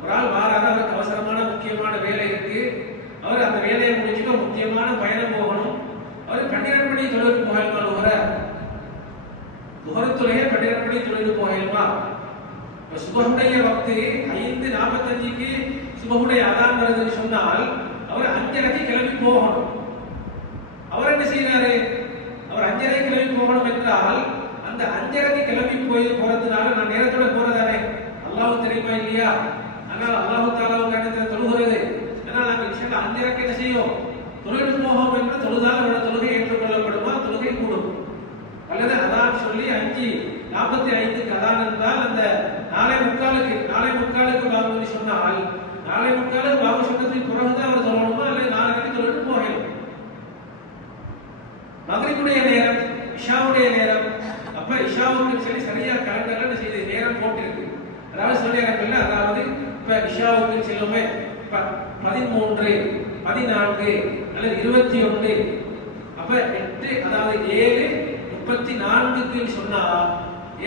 ஒரு ஆள் வாராக, அவருக்கு அவசரமான முக்கியமான வேலை இருக்கு, அவர் அந்த வேலையை முடிச்சுட்டு முக்கியமான பயணம் போகணும், அவர் 12 மணி தொழுது போகணுமா? லுஹர் தொழுகை 12 மணி தொழுது போகணுமா? சுபஹுடைய வக்து 5:45க்கு சுபஹுடைய அதான் வருதுன்னு சொன்னால் அவர் 5:30க்கு கிளம்பி போகணும். அவர் என்ன செய்யறாரு? அவர் 5:30 கிளம்பி போகணும் என்றால் அந்த 5:30க்கு கிளம்பி போறதுனால நான் நேரத்தோட போறதானே? அல்லாஹ் தெரியுமா இல்லையா? ஆனால் அல்லாஹ் தஆலாவுக்கு அடுத்த தொழுகிறது. ஆனால் நாங்கள் இன்ஷாஅல்லாஹ் 5:30க்கு என்ன செய்வோம்? தொழுது போவோம் என்று தொழுதால் அவருடைய தொழுகை ஏற்றுக்கொள்ளப்படுமா? தொழுகை கூடும். அல்லது அதான் சொல்லி 5:45க்கு அதான் என்றால் அந்த 4:45க்கு பாபு சொன்னால் 4:45 பாபு சொன்னதுக்கு பிறகுதான் அவர் சொல்லணுமா? அல்லது 4:30க்கு தொழுது போகணும். மக்ரிபுடைய நேரம், இஷாவுடைய நேரம், அப்ப இஷாவுக்கு சரி சரியா கலண்டர்ல என்ன செய்து நேரம் போட்டிருக்கு. அதாவது சில நேரங்கள்ல, அதாவது இப்ப இஷாவுக்கு செல்லுமே 13, 14 அல்லது 21, அப்ப 8, அதாவது 7:34க்கு சொன்னா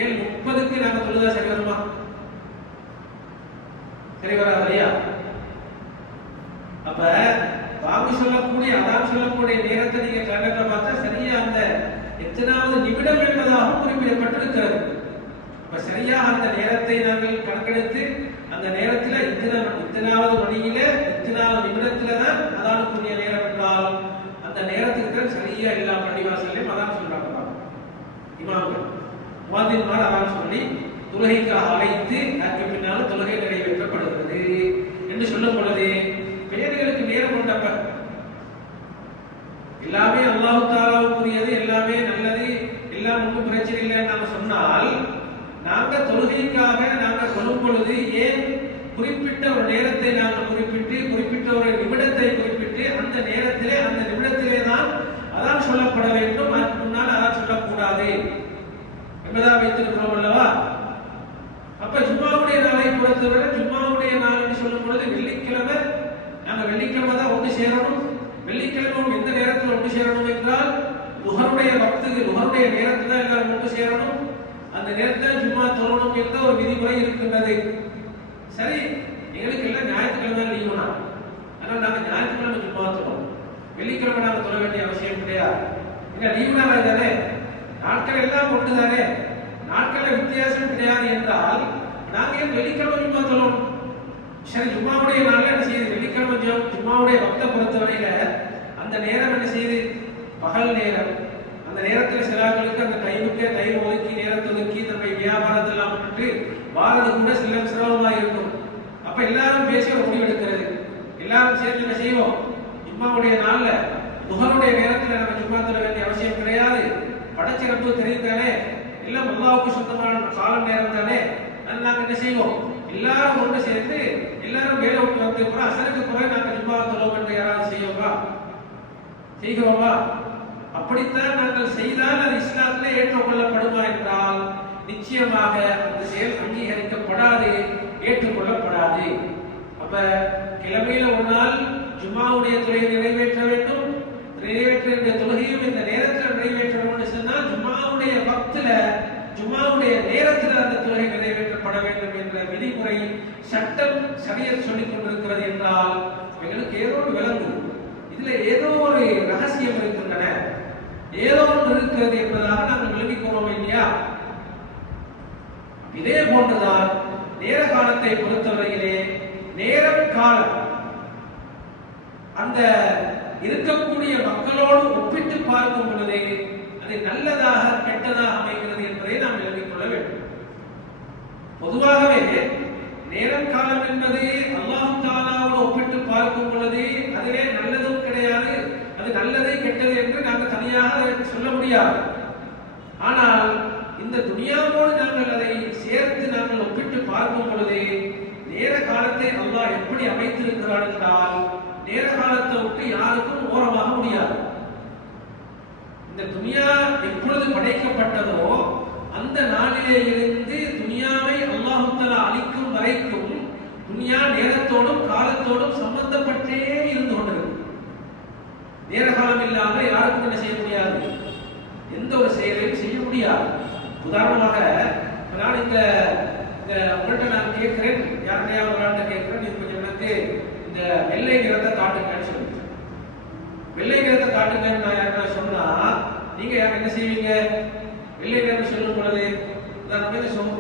7:30க்கு நாங்க தொழுதா சரி வருமா? சரி வராது இல்லையா? அப்ப பாங்கு சொல்லக்கூடிய அதான் சொல்லக்கூடிய நேரத்தை நீங்க கணக்கில் பார்த்தா சரியா அந்த எத்தனாவது நிமிடம் என்பதாக குறிப்பிடப்பட்டிருக்கிறது. அப்ப சரியா அந்த நேரத்தை நாங்கள் கணக்கெடுத்து அந்த நேரத்துல இத்தனாவது மணியில இத்தனாவது நிமிடத்துல தான் அதானுக்குரிய நேரம் என்றால் அந்த நேரத்துக்கு தான் சரியா எல்லா பள்ளிவாசலையும் அதான் சொல்றாங்க. இமாம்கள் முஅத்தின்மார் அதான் சொல்லி தொழுகைக்காக அழைத்து அதற்கு பின்னால் தொழுகை நிறைவேற்றப்படுகிறது என்று சொல்லும் பொழுது பெயர்களுக்கு நேரம் கொண்டப்ப எல்லாமே அல்லாஹ் தஆலாவுக்குரியது, எல்லாமே நல்லது, எல்லாம் ஒன்றும் பிரச்சனை இல்லைன்னு நாங்க சொன்னால் நாங்க தொழுகைக்காக நாங்க சொல்லும் பொழுது ஏன் குறிப்பிட்ட ஒரு நேரத்தை நாங்கள் குறிப்பிட்ட ஒரு நிமிடத்தை குறிப்பிட்டு அந்த நேரத்திலே அந்த நிமிடத்திலே தான் அதான் சொல்லப்பட வேண்டும், அதுக்கு முன்னால் அதான் சொல்லக்கூடாது என்பதாக வைத்திருக்கிறோம் அல்லவா? அப்ப ஜும்மாவுடைய நாளை பொறுத்தவரை ஜும்மாவுடைய நாள் என்று சொல்லும் பொழுது வெள்ளிக்கிழமை நாங்கள் வெள்ளிக்கிழமை தான் ஒன்று சேரணும். வெள்ளிக்கிழமை எந்த நேரத்தில் ஒன்று சேரணும் என்றால் லுஹருடைய வக்துக்கு, லுஹருடைய நேரத்தில் தான் எல்லாரும் ஒன்று சேரணும். அந்த நேரத்தில் ஜும்மா தொழணும் என்ற ஒரு விதிமுறை இருக்கின்றது. சரி, எங்களுக்கு எல்லாம் ஞாயிற்றுக்கிழமை லீவுனா, ஆனால் நாங்கள் ஞாயிற்றுக்கிழமை ஜும்மா தொழணும், வெள்ளிக்கிழமை நாங்கள் தொழ வேண்டிய அவசியம் கிடையாது. எங்க லீவு நாள் தானே, நாட்கள் எல்லாம் ஒன்று தானே, நாட்கள வித்தியாசம் கிடையாது என்றால் நாங்கள் ஏன் வெள்ளிக்கிழமை ஜும்மா தொழணும்? சரி, ஜும்மாவுடைய நாளில் என்ன செய்யுது? வெள்ளிக்கிழமை ஜும்மாவுடைய வக்தை பொறுத்தவரையில அந்த நேரம் என்ன செய்யுது? பகல் நேரம். அந்த நேரத்தில் சிலாக்களுக்கு அந்த டைம் ஒதுக்கி நேரத்தை ஒதுக்கி நம்ம வியாபாரத்தெல்லாம் விட்டுட்டு வாரது கூட சில சிரமமாக இருக்கும். அப்ப எல்லாரும் பேசி ஒரு முடிவெடுக்கிறது, எல்லாரும் சேர்ந்து என்ன செய்வோம்? ஜும்மாவுடைய நாள்ல லுஹருடைய நேரத்தில் நம்ம ஜும்மா தொழ வேண்டிய அவசியம் கிடையாது. படைச்சிறப்பு தெரிந்தானே, எல்லாம் அல்லாஹ்வுக்கு சொந்தமான காலம் நேரம் தானே, நாங்கள் என்ன செய்வோம்? எல்லாரும் ஒன்று சேர்ந்து எல்லாரும் வேலை விட்டு வந்து கூட அசருக்கு குறை நாங்கள் ஜும்மா தொழுவோம் என்று யாராவது செய்கிறோமா? அப்படித்தான் நாங்கள் செய்தால் அது இஸ்லாத்திலே ஏற்றுக்கொள்ளப்படுமா என்றால் நிச்சயமாக அந்த செயல் அங்கீகரிக்கப்படாது, ஏற்றுக்கொள்ளப்படாது. அப்ப அப்ப கிழமையில ஒரு நாள் ஜும்மாவுடைய தொழுகை நிறைவேற்ற வேண்டும். நிறைவேற்ற தொழுகையும் இந்த நேரத்தில் நிறைவேற்றணும்னு சொன்னா ஜும்மாவுடைய வக்துல ஜும்மாவுடைய நேரத்தில் அந்த தொழுகை நிறைவேற்றப்பட வேண்டும் என்ற விதிமுறை சட்டம் ஷரியத் சொல்லிக் கொண்டிருக்கிறது என்றால் எங்களுக்கு ஏதோ ஒரு விளங்கும், இதுல ஏதோ ஒரு ரகசியம் இருக்கின்றன, ஏதோ ஒன்று இருக்கிறது என்பதாக நாங்கள் விளங்கிக் கொள்வோம் இல்லையா? இதே போன்றுதான் நேர காலத்தை பொறுத்தவரையிலே நேரம் காலம் அந்த இருக்கக்கூடிய மக்களோடு ஒப்பிட்டு பார்க்கும் பொழுது அது நல்லதாக கெட்டதாக அமைகிறது என்பதை நாம் விளங்கிக் கொள்ள வேண்டும். பொதுவாகவே நேரம் காலம் என்பது அல்லாஹ் தஆலாவோடு ஒப்பிட்டு பார்க்கும் பொழுது அதிலே நல்லதும் கிடையாது, அது நல்லது கெட்டது என்று நாங்கள் தனியாக சொல்ல முடியாது. ஆனால் இந்த துனியாவோடு நாங்கள் அதை சேர்த்து நாங்கள் ஒப்பிட்டு பார்க்கும் பொழுது நேர காலத்தை அல்லாஹ் எப்படி அமைத்திருக்கிறார் என்றால் நேர காலத்தை விட்டு யாருக்கும் ஓரமாக முடியாது. இந்த துனியா எப்பொழுது படைக்கப்பட்டதோ அந்த நாளிலே இருந்து துனியாவை அல்லாஹ் தஆலா அளிக்கும் வரைக்கும் துனியா நேரத்தோடும் காலத்தோடும் சம்பந்தப்பட்டே இருந்து கொண்டிருக்கும். நேர காலம் இல்லாமல் யாருக்கும் என்ன செய்ய முடியாது, எந்த ஒரு செயலையும் செய்ய முடியாது. உதாரணமாக நான் இந்த உங்கள்கிட்ட நான் கேட்கிறேன், யாருடையாவது ஒரு கேட்கிறேன், இது கொஞ்சம் எனக்கு இந்த வெள்ளை நிறத்தை காட்டுங்கன்னு சொல்லி, வெள்ளை நிறத்தை காட்டுங்கன்னு நான் யாருன்னா சொன்னா நீங்க யார் என்ன செய்வீங்க? வெள்ளை நிறம் சொல்லும் பொழுது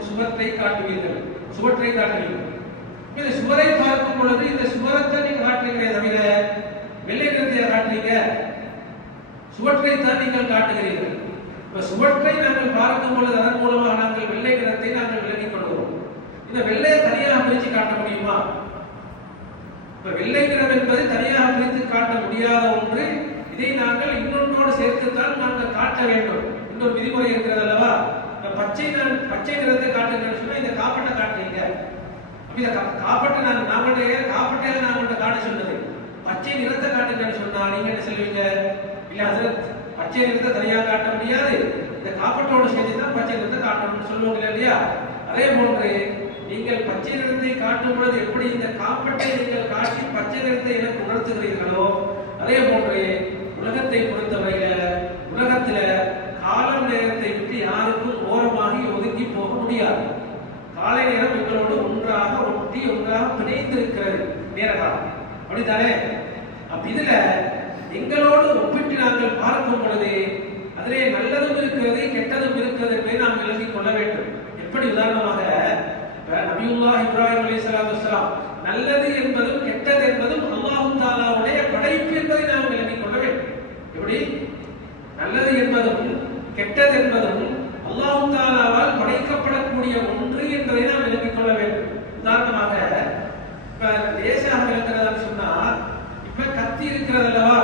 சுவற்றை காட்டுவீர்கள், சுவற்றை காட்டுவீர்கள். இந்த சுவரை பார்க்கும் பொழுது இந்த சுவரத்தை நீங்க காட்டுறீங்களே தவிர வெள்ளை நிறத்தை காட்டுறீங்க, சுவற்றை தான் நீங்கள் காட்டுகிறீர்கள். சுவற்றை நாங்கள் பார்க்கும் பொழுது அதன் மூலமாக நாங்கள் வெள்ளை நிறத்தை நாங்கள் விளங்கிக் கொள்கிறோம். இந்த வெள்ளையை தனியாக பிரித்து காட்ட முடியுமா? வெள்ளை நிறம் என்பது தனியாக பிரித்து காட்ட முடியாத ஒன்று. இதை நாங்கள் இன்னொன்றோடு சேர்த்துத்தான் நாங்கள் காட்ட வேண்டும். இன்னொரு விதிமுறை இருக்கிறது அல்லவா? பச்சை நிறத்தை காட்டுங்கன்னு சொன்னா இந்த காப்பட்டை காட்டுறீங்க, இந்த காப்பட்டை காப்பட்டையாக நான் உங்கள்கிட்ட காட்ட சொன்னது, பச்சை நிறத்தை காட்டுங்கன்னு சொன்னா நீங்க என்ன சொல்லுவீங்க? இல்ல அது பச்சை நிறத்தை தனியாக காட்ட முடியாது, இந்த காப்பட்டோட சேர்த்து தான் பச்சை நிறத்தை காட்டணும்னு சொல்லுவாங்க இல்லையா? அதே போன்று நீங்கள் பச்சை நிறத்தை காட்டும் பொழுது எப்படி இந்த காப்பட்டை நீங்கள் காட்டி பச்சை நிறத்தை எனக்கு உணர்த்துகிறீர்களோ அதே போன்று உலகத்தை பொறுத்தவரையில உலகத்துல காலம் நேரத்தை விட்டு யாருக்கும் ஓரமாகி ஒதுக்கி போக முடியாது. காலை நேரம் எங்களோடு ஒன்றாக ஒட்டி ஒன்றாக பிணைந்திருக்கிறது நேர காலம், அப்படித்தானே? அப்ப இதுல எங்களோடு ஒப்பிட்டு நாங்கள் பார்க்கும் பொழுது அதிலே நல்லதும் இருக்கிறது கெட்டதும் இருக்கிறது என்பதை நாம் விளங்கிக் கொள்ள வேண்டும். எப்படி உதாரணமாக நபியுல்லாஹ் இப்ராஹிம் அலைஹிஸ்ஸலாத்து வஸ்ஸலாம் நல்லது என்பதும் கெட்டது என்பதும் அல்லாஹ் தஆலாவுடைய படைப்பு என்பதை நாம் விளங்கிக் கொள்ள வேண்டும். எப்படி நல்லது என்பதும் கெட்டது என்பதும் அல்லாஹ் தஆலாவால் படைக்கப்படக்கூடிய ஒன்று என்பதை நாம் விளங்கிக் கொள்ள வேண்டும். உதாரணமாக இப்ப லேசாக விளங்குறதான்னு சொன்னா இப்ப கத்தி இருக்கிறது அல்லவா,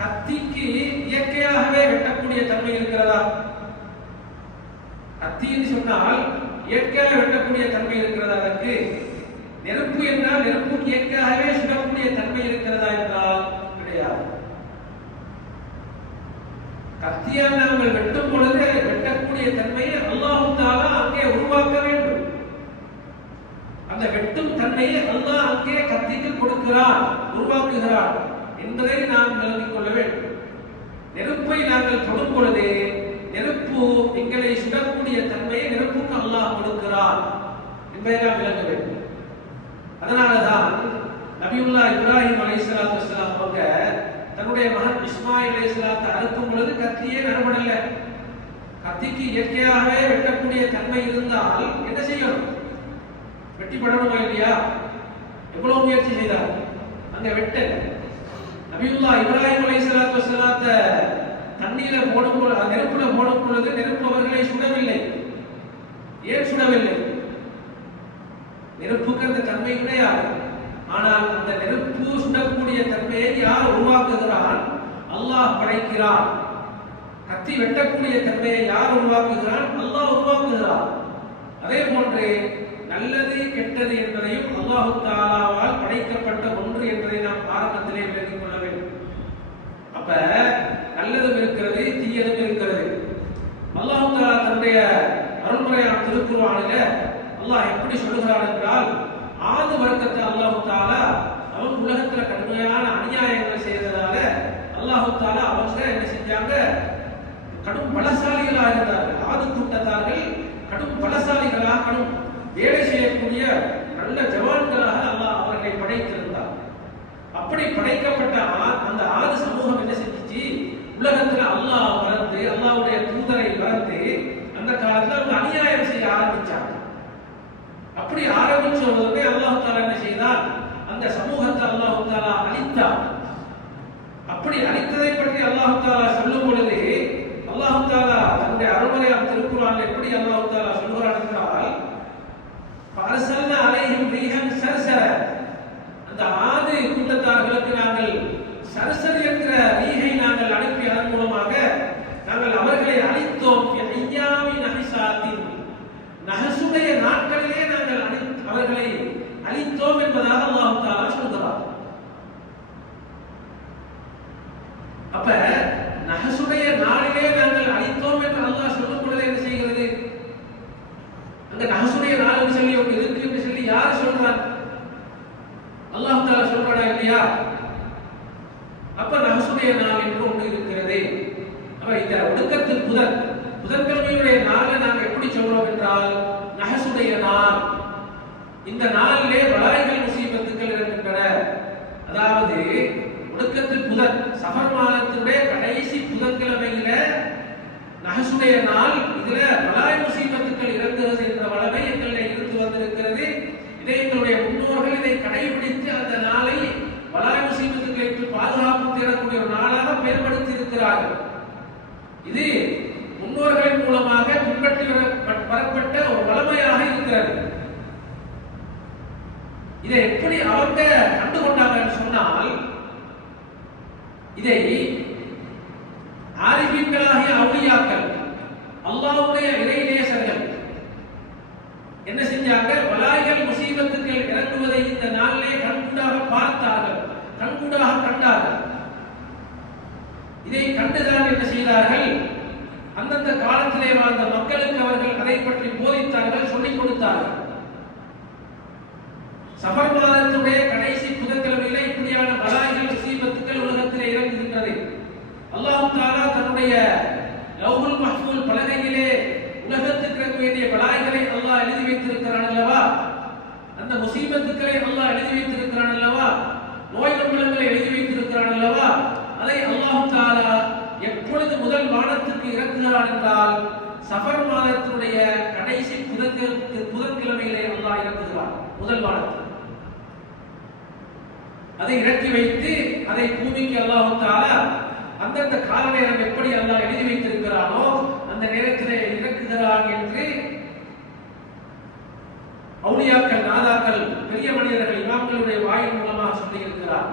கத்திக்கு இயற்கையாகவே வெட்டக்கூடிய தன்மை இருக்கிறதா? கத்தின்னு சொன்னால் இயற்கையாக வெட்டக்கூடிய தன்மை இருக்கிறதா? அதற்கு நெருப்பு என்றால் நெருப்புக்கு இயற்கையாகவே சுடக்கூடிய தன்மை இருக்கிறதா என்றால் கிடையாது. கத்தியால் நாங்கள் வெட்டும் பொழுது வெட்டக்கூடிய தன்மையை அல்லாஹ் தஆலா அங்கே உருவாக்க வேண்டும். அந்த வெட்டும் தன்மையை அல்லாஹ் அங்கே கத்திக்கு கொடுக்கிறான், உருவாக்குகிறான் என்பதை நாம் விளங்கிக் கொள்ள வேண்டும். நெருப்பை நாங்கள் தொடும் பொழுது நெருப்பு எங்களை சுடக்கூடிய தன்மையை நெருப்புக்கு அல்லாஹ் கொடுக்கிறான் என்பதை நாம் விளங்க வேண்டும். அதனாலதான் நபியுல்லாஹ் இப்ராஹிம் அலைஹிஸ்ஸலாத்து வஸ்ஸலாம் அவங்க தன்னுடைய மகன் இஸ்மாயில் அலைஹிஸ்ஸலாத்தை அறுக்கும் பொழுது கத்தியே நறுபடல. கத்திக்கு இயற்கையாகவே வெட்டக்கூடிய தன்மை இருந்தால் என்ன செய்யணும்? வெட்டி படணுமா இல்லையா? எவ்வளவு முயற்சி செய்தார், அங்க வெட்ட. நபியுல்லாஹ் இப்ராஹிம் அலைஹிஸ்ஸலாத்து வஸ்ஸலாத்தை தண்ணீர போடும் பொழுது நெருப்புல போடும் பொழுது நெருப்பு அவர்களை சுடவில்லை. ஏன் சுடவில்லை? நெருப்புக்கு அந்த தன்மை கிடையாது. ஆனால் அந்த நெருப்பு சுடக்கூடிய தன்மையை யார் உருவாக்குகிறான்? அல்லாஹ் படைக்கிறான். கத்தி வெட்டக்கூடிய தன்மையை யார் உருவாக்குகிறான்? அல்லாஹ் உருவாக்குகிறான். அதே போன்று நல்லது கெட்டது என்பதையும் அல்லாஹ் தஆலாவால் படைக்கப்பட்ட ஒன்று என்பதை நாம் ஆரம்பத்திலே விளங்கிக் கொள்ள வேண்டும். அப்ப நல்லதும் இருக்கிறது தீயதும் இருக்கிறது. அல்லாஹ் தஆலா தன்னுடைய அருள்முறையான திருக்குர்ஆனிலே அல்லாஹ் எப்படி சொல்கிறான் என்றால் ஆது வர்க்கத்தை அல்லாஹ் தஆலா அவங்க உலகத்துல கடுமையான அநியாயங்கள் செய்யறதால அல்லாஹ் தஆலா அவங்க என்ன செஞ்சாங்க, கடும் பலசாலிகளாக இருந்தார்கள். ஆது கூட்டத்தார்கள் கடும் பலசாலிகளாக, கடும் வேலை செய்யக்கூடிய நல்ல ஜவான்களாக அல்லாஹ் அவர்களை படைத்திருந்தார். அப்படி படைக்கப்பட்ட அந்த ஆது சமூகம் என்ன செஞ்சிச்சு, உலகத்துல அல்லாஹ் மறந்து அல்லாஹ்வுடைய தூதரை மறந்து அந்த காலத்துல அவங்க அநியாயம் செய்ய ஆரம்பிச்சாங்க. அப்படி ஆரம்பிச்ச உடனே அல்லாஹ் தஆலா என்ன செய்தார், அந்த சமூகத்தை அல்லாஹ் தஆலா அழித்தார். அப்படி அழித்ததை பற்றி அல்லாஹ் தஆலா சொல்லும் பொழுது அல்லாஹ் தஆலா தன்னுடைய அருள்மறையாம் திருக்குர்ஆனில் எப்படி அல்லாஹ் தஆலா சொல்கிறார் என்றால், ஃபஅர்ஸல்னா அலைஹிம் ரீஹன் சர்சர, அந்த ஆது கூட்டத்தார்களுக்கு நாங்கள் சர்சர் என்கிற ரீஹை நாங்கள் அனுப்பி அதன் மூலமாக நாங்கள் அவர்களை அழித்தோம். ஐயாமி நஹிசாத்தின், நஹசுடைய நாட்களிலே நாங்கள் அவர்களை அழித்தோம் என்பதாக அல்லாஹ் தஆலா சொல்கிறார். அப்ப நஹசுடைய நாளிலே நாங்கள் அழித்தோம் என்று அல்லாஹ் சொல்லும் பொழுது என்ன செய்கிறது, அந்த நஹசுடைய நாள் என்று சொல்லி ஒன்று இருக்கு என்று சொல்லி யார் சொல்றார், அல்லாஹ் தஆலா சொல்றாரா இல்லையா? அப்ப நஹசுடைய நாள் என்று ஒன்று இருக்கிறது. அப்ப இந்த ஒடுக்கத்தின் புதன்கிழமையுடைய நாளை நாங்கள் எப்படி சொல்றோம் என்றால் நஹசுடைய நாள். இந்த நாளிலே பலாய்கள் முசீபத்துக்கள் இருக்கின்றன. அதாவது ஒடுக்கத்தில் சஃபர் மாதத்தினுடைய கடைசி புதன்கிழமையில நஹசுடைய நாள், இதுல பலாய் முசீபத்துக்கள் இறங்குகிறது என்ற வளமை எங்களிடம் இருந்து வந்திருக்கிறது. இதை எங்களுடைய முன்னோர்கள் இதை கடைபிடித்து அந்த நாளை பலாய் முசீபத்துக்களுக்கு பாதுகாப்பு தேடக்கூடிய ஒரு நாளாக மேம்படுத்தி இருக்கிறார்கள். இது முன்னோர்களின் மூலமாக பின்பற்றி வரப்பட்ட ஒரு வளமையாக இருக்கிறது. இதை எப்படி அவங்க கண்டுகொண்டாங்கன்னு சொன்னால், இதை ஆரிஃபீன்களாகிய அவுலியாக்கள், அல்லாஹ்வுடைய இறைநேசர்கள் என்ன செஞ்சாங்க, பலாய்கள் முசீபத்துக்கள் இறங்குவதை இந்த நாளிலே கண்கூடாக பார்த்தார்கள், கண்கூடாக கண்டார்கள். இதை கண்டுதான் என்ன செய்தார்கள், அந்தந்த காலத்திலே வாழ்ந்த மக்களுக்கு அவர்கள் அதை பற்றி போதித்தார்கள், சொல்லிக் கொடுத்தார்கள். சஃபர் மாதத்துடைய கடைசி புதன்கிழமையிலே இப்படியான பலாய்கள் முசீபத்துக்கள் உலகத்திலே இறங்குகின்றது. அல்லாஹ் தஆலா தன்னுடைய லவ்ஹுல் மஹ்ஃபூல் பலகையிலே உலகத்துக்கு இறங்க வேண்டிய பலாய்களை அல்லாஹ் எழுதி வைத்திருக்கிறான் அல்லவா, அந்த முசீபத்துக்களை அல்லாஹ் எழுதி வைத்திருக்கிறான் அல்லவா, நோய் நொம்பலங்களை எழுதி வைத்திருக்கிறான் அல்லவா, அதை அல்லாஹ் தஆலா எப்பொழுது முதல் வானத்துக்கு இறக்குகிறான் என்றால் சஃபர் மாதத்தினுடைய கடைசி புதன்கிழமையிலே அல்லாஹ் இறக்குகிறான் முதல் வானத்தில். அதை இறக்கி வைத்து அதை பூமிக்கு அல்லாஹ் தஆலா அந்தந்த கால நேரம் எப்படி அல்லாஹ் எழுதி வைத்திருக்கிறானோ அந்த நேரத்திலே இறக்குகிறான் என்று அவுலியாக்கள், நாதாக்கள், பெரிய மனிதர்கள், இமாம்களுடைய வாயின் மூலமாக சொல்லியிருக்கிறார்.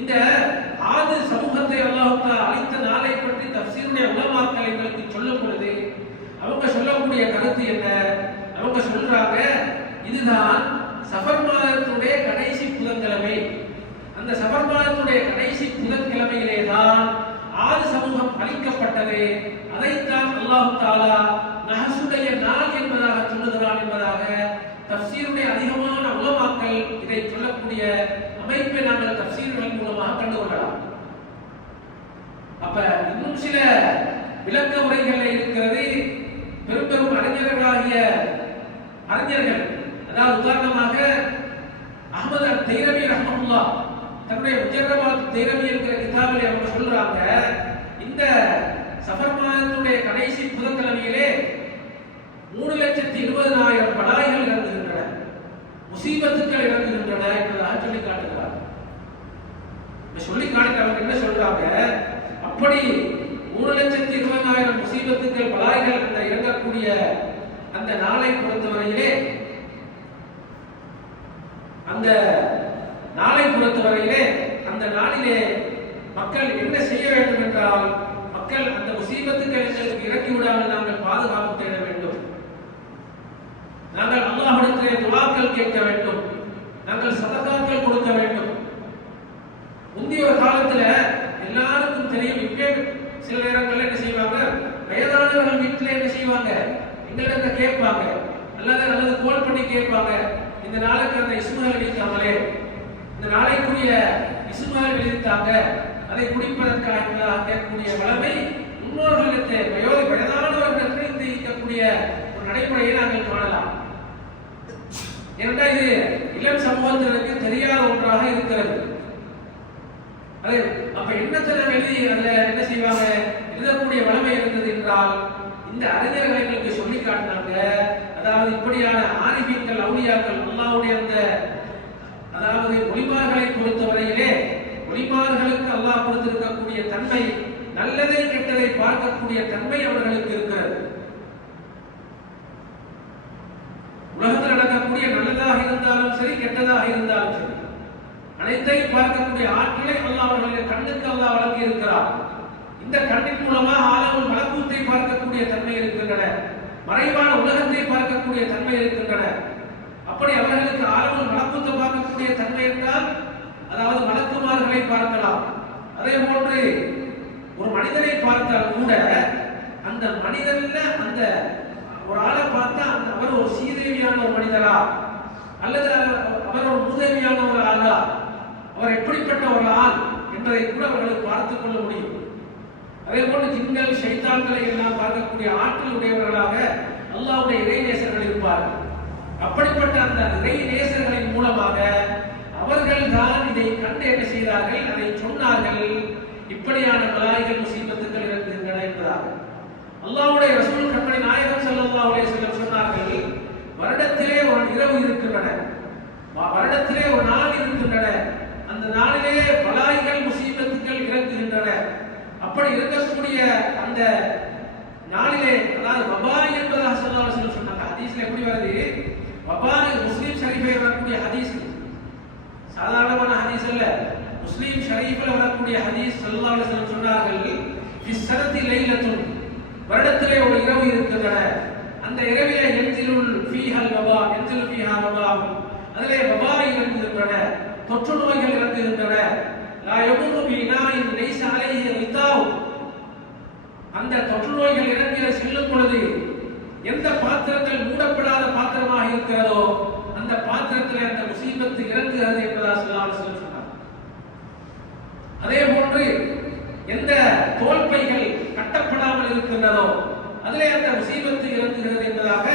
இந்த ஆது சமூகத்தை அல்லாஹ் தஆலா அழித்த நாளை பற்றி தஃசீருடைய உலமாக்கள் எங்களுக்கு சொல்லும் பொழுது அவங்க சொல்லக்கூடிய கருத்து என்ன, அவங்க சொல்றாங்க, இதுதான் சஃபர் மாதத்துடைய கடைசி புதன்கிழமை. அந்த சஃபர் மாதத்துடைய கடைசி புதன்கிழமையிலே தான் ஆது சமூகம் அழிக்கப்பட்டது. அதைத்தான் அல்லாஹ் தஆலா நஹசுடைய நாள் என்பதாக சொல்லுகிறான் என்பதாக தஃசீருடைய அதிகமான உலமாக்கள் இதை சொல்லக்கூடிய அமைப்பை நாங்கள் தஃசீர்களின் மூலமாக கண்டுகொள்ளலாம். அப்ப இன்னும் சில விளக்க உரைகள் இருக்கிறது. பெரும் பெரும் அறிஞர்களாகிய அறிஞர்கள், அதாவது உதாரணமாக அஹ்மத் அத்-தைரவி ரஹ்மத்துல்லாஹ் தன்னுடைய முஜர்ரபாத் தைரவி என்கிற கிதாபிலே அவங்க சொல்றாங்க, இந்த சஃபர் மாதத்துடைய கடைசி புதன்கிழமையிலே 3,20,000 பலாய்கள் இறங்குகின்றன, முசீபத்துக்கள் இறங்குகின்றன என்பதாக சொல்லி காட்டுகிறார். சொல்லி காட்ட அவங்க என்ன சொல்றாங்க, அப்படி 3,20,000 முசீபத்துக்கள் பலாய்கள் அந்த இறங்கக்கூடிய அந்த நாளை பொறுத்தவரையிலே அந்த நாளிலே மக்கள் என்ன செய்ய வேண்டும் என்றால், மக்கள் அந்த முசீபத்துக்களை இறக்கி விடாமல் நாங்கள் பாதுகாப்பு தேட வேண்டும், நாங்கள் அல்லாஹ்விடத்திலே துஆக்கள் கேட்க வேண்டும், நாங்கள் சதகாக்கள் கொடுக்க வேண்டும். முந்தைய ஒரு காலத்துல எல்லாருக்கும் தெரியும், இப்பே சில நேரங்கள்ல என்ன செய்வாங்க, வயதானவர்கள் வீட்டில் என்ன செய்வாங்க, எங்களிடத்தை கேட்பாங்க, அல்லது கோல் பண்ணி கேட்பாங்க, இந்த நாளுக்கு அந்த இஸ்முகள் விதித்தாங்களே, இந்த நாளைக்குரிய இஸ்முகள் விதித்தாங்க, அதை குடிப்பதற்காக கேட்கக்கூடிய வளமை முன்னோர்களிடத்தை வயதானவர்களிடத்தில் இந்த இருக்கக்கூடிய ஒரு நடைமுறையை நாங்கள் காணலாம். ஏனென்றால் இது இளம் சமூகத்தினருக்கு தெரியாத ஒன்றாக இருக்கிறது. அது அப்ப எண்ணத்தை எழுதி அதுல என்ன செய்வாங்க, எழுதக்கூடிய வளமை இருந்தது என்றால் இந்த அறிஞர்களை எங்களுக்கு சொல்லி காட்டினாங்க. அதாவது இப்படியான ஆரிஃபீன்கள், அவுலியாக்கள், அல்லாஹ்வுடைய அந்த அதாவது ஒளிமார்களை பொறுத்தவரையிலே ஒளிமார்களுக்கு அல்லாஹ் கொடுத்திருக்கக்கூடிய தன்மை, நல்லதை கெட்டதை பார்க்கக்கூடிய தன்மை அவர்களுக்கு இருக்கிறது. உலகத்தில் நடக்கக்கூடிய நல்லதாக இருந்தாலும் சரி, கெட்டதாக இருந்தாலும் சரி, அனைத்தையும் பார்க்கக்கூடிய ஆற்றலை அல்லாஹ் அவர்களுடைய கண்ணுக்கு அல்லாஹ் வழங்கி இருக்கிறார். இந்த கண்ணின் மூலமாக ஆலமுல் மலக்கூத்தை பார்க்கக்கூடிய தன்மை இருக்கின்றன, மறைவான உலகத்தை பார்க்கக்கூடிய தன்மை இருக்கின்றன. அப்படி அவர்களுக்கு ஆலமுல் மலக்கூத்தை பார்க்கக்கூடிய தன்மை என்றால் அதாவது மலக்குமார்களை பார்க்கலாம். அதே போன்று ஒரு மனிதனை பார்த்தால் கூட அந்த மனிதன்ல அந்த ஒரு ஆளை பார்த்தா அவர் ஒரு சீதேவியான ஒரு மனிதரா அல்லது அவர் ஒரு மூதேவியான ஒரு ஆளா, அவர் எப்படிப்பட்ட ஒரு ஆள் என்பதை கூட அவர்கள் பார்த்துக் கொள்ள முடியும். அதே போன்று ஜின்கள், ஷைத்தான்களை எல்லாம் பார்க்கக்கூடிய ஆற்றல் உடையவர்களாக அல்லாஹ்வுடைய இறைநேசர்கள் இருப்பார்கள். அப்படிப்பட்ட அந்த இறைநேசர்களின் மூலமாக அவர்கள் தான் இதை கண்டு என்ன செய்தார்கள், அதை சொன்னார்கள். இப்படியான மலாய்கள் முசீபத்துக்கள் இறங்குகின்றன என்பதாக அல்லாஹ்வுடைய ரசூல் கண்மணி நாயகம் ஸல்லல்லாஹு அலைஹி வஸல்லம் சொன்னார்கள், வருடத்திலே ஒரு இரவு இருக்கின்றன, வருடத்திலே ஒரு நாள் இருக்கின்றன, அந்த நாளிலே மலாய்கள் முசீபத்துக்கள் இறங்குகின்றன. அப்படி இருக்கக்கூடிய அந்த நாளிலே அதாவது வபாய் என்பதாக ஸல்லல்லாஹு அலைஹி வஸல்லம் சொன்னாங்க. ஹதீஸ்ல எப்படி வருது, வபாய் முஸ்லிம் ஷரீஃபில் வரக்கூடிய ஹதீஸ், சாதாரணமான ஹதீஸ் அல்ல, முஸ்லிம் ஷரீஃபில் வரக்கூடிய ஹதீஸ். ஸல்லல்லாஹு அலைஹி வஸல்லம் சொன்னார்கள், ஃபிஸ்ஸரத்தி லைலத்துன், வருடத்திலே ஒரு இரவு இருக்கின்றன, அந்த இரவிலே யன்சிலுல் ஃபீஹல் வபா, யன்சிலு ஃபீஹா வபா, அதிலே வபா இறங்குகின்றன, தொற்று நோய்கள் இறங்குகின்றன. லா யமுரு பினாயின் லைஸ அலைஹி ரிதாவ், அந்த தொற்று நோய்கள் இறங்கி செல்லும் பொழுது எந்த பாத்திரங்கள் மூடப்படாத பாத்திரமாக இருக்கிறதோ அந்த பாத்திரத்திலே அந்த முசீபத்து இறங்குகிறது என்பதாக ஸல்லல்லாஹு அலைஹி வஸல்லம் சொன்னார். அதே போன்று எந்த தோல்பைகள் கட்டப்படாமல் இருக்கின்றதோ அதிலே அந்த முசீபத்து இறங்குகிறது என்பதாக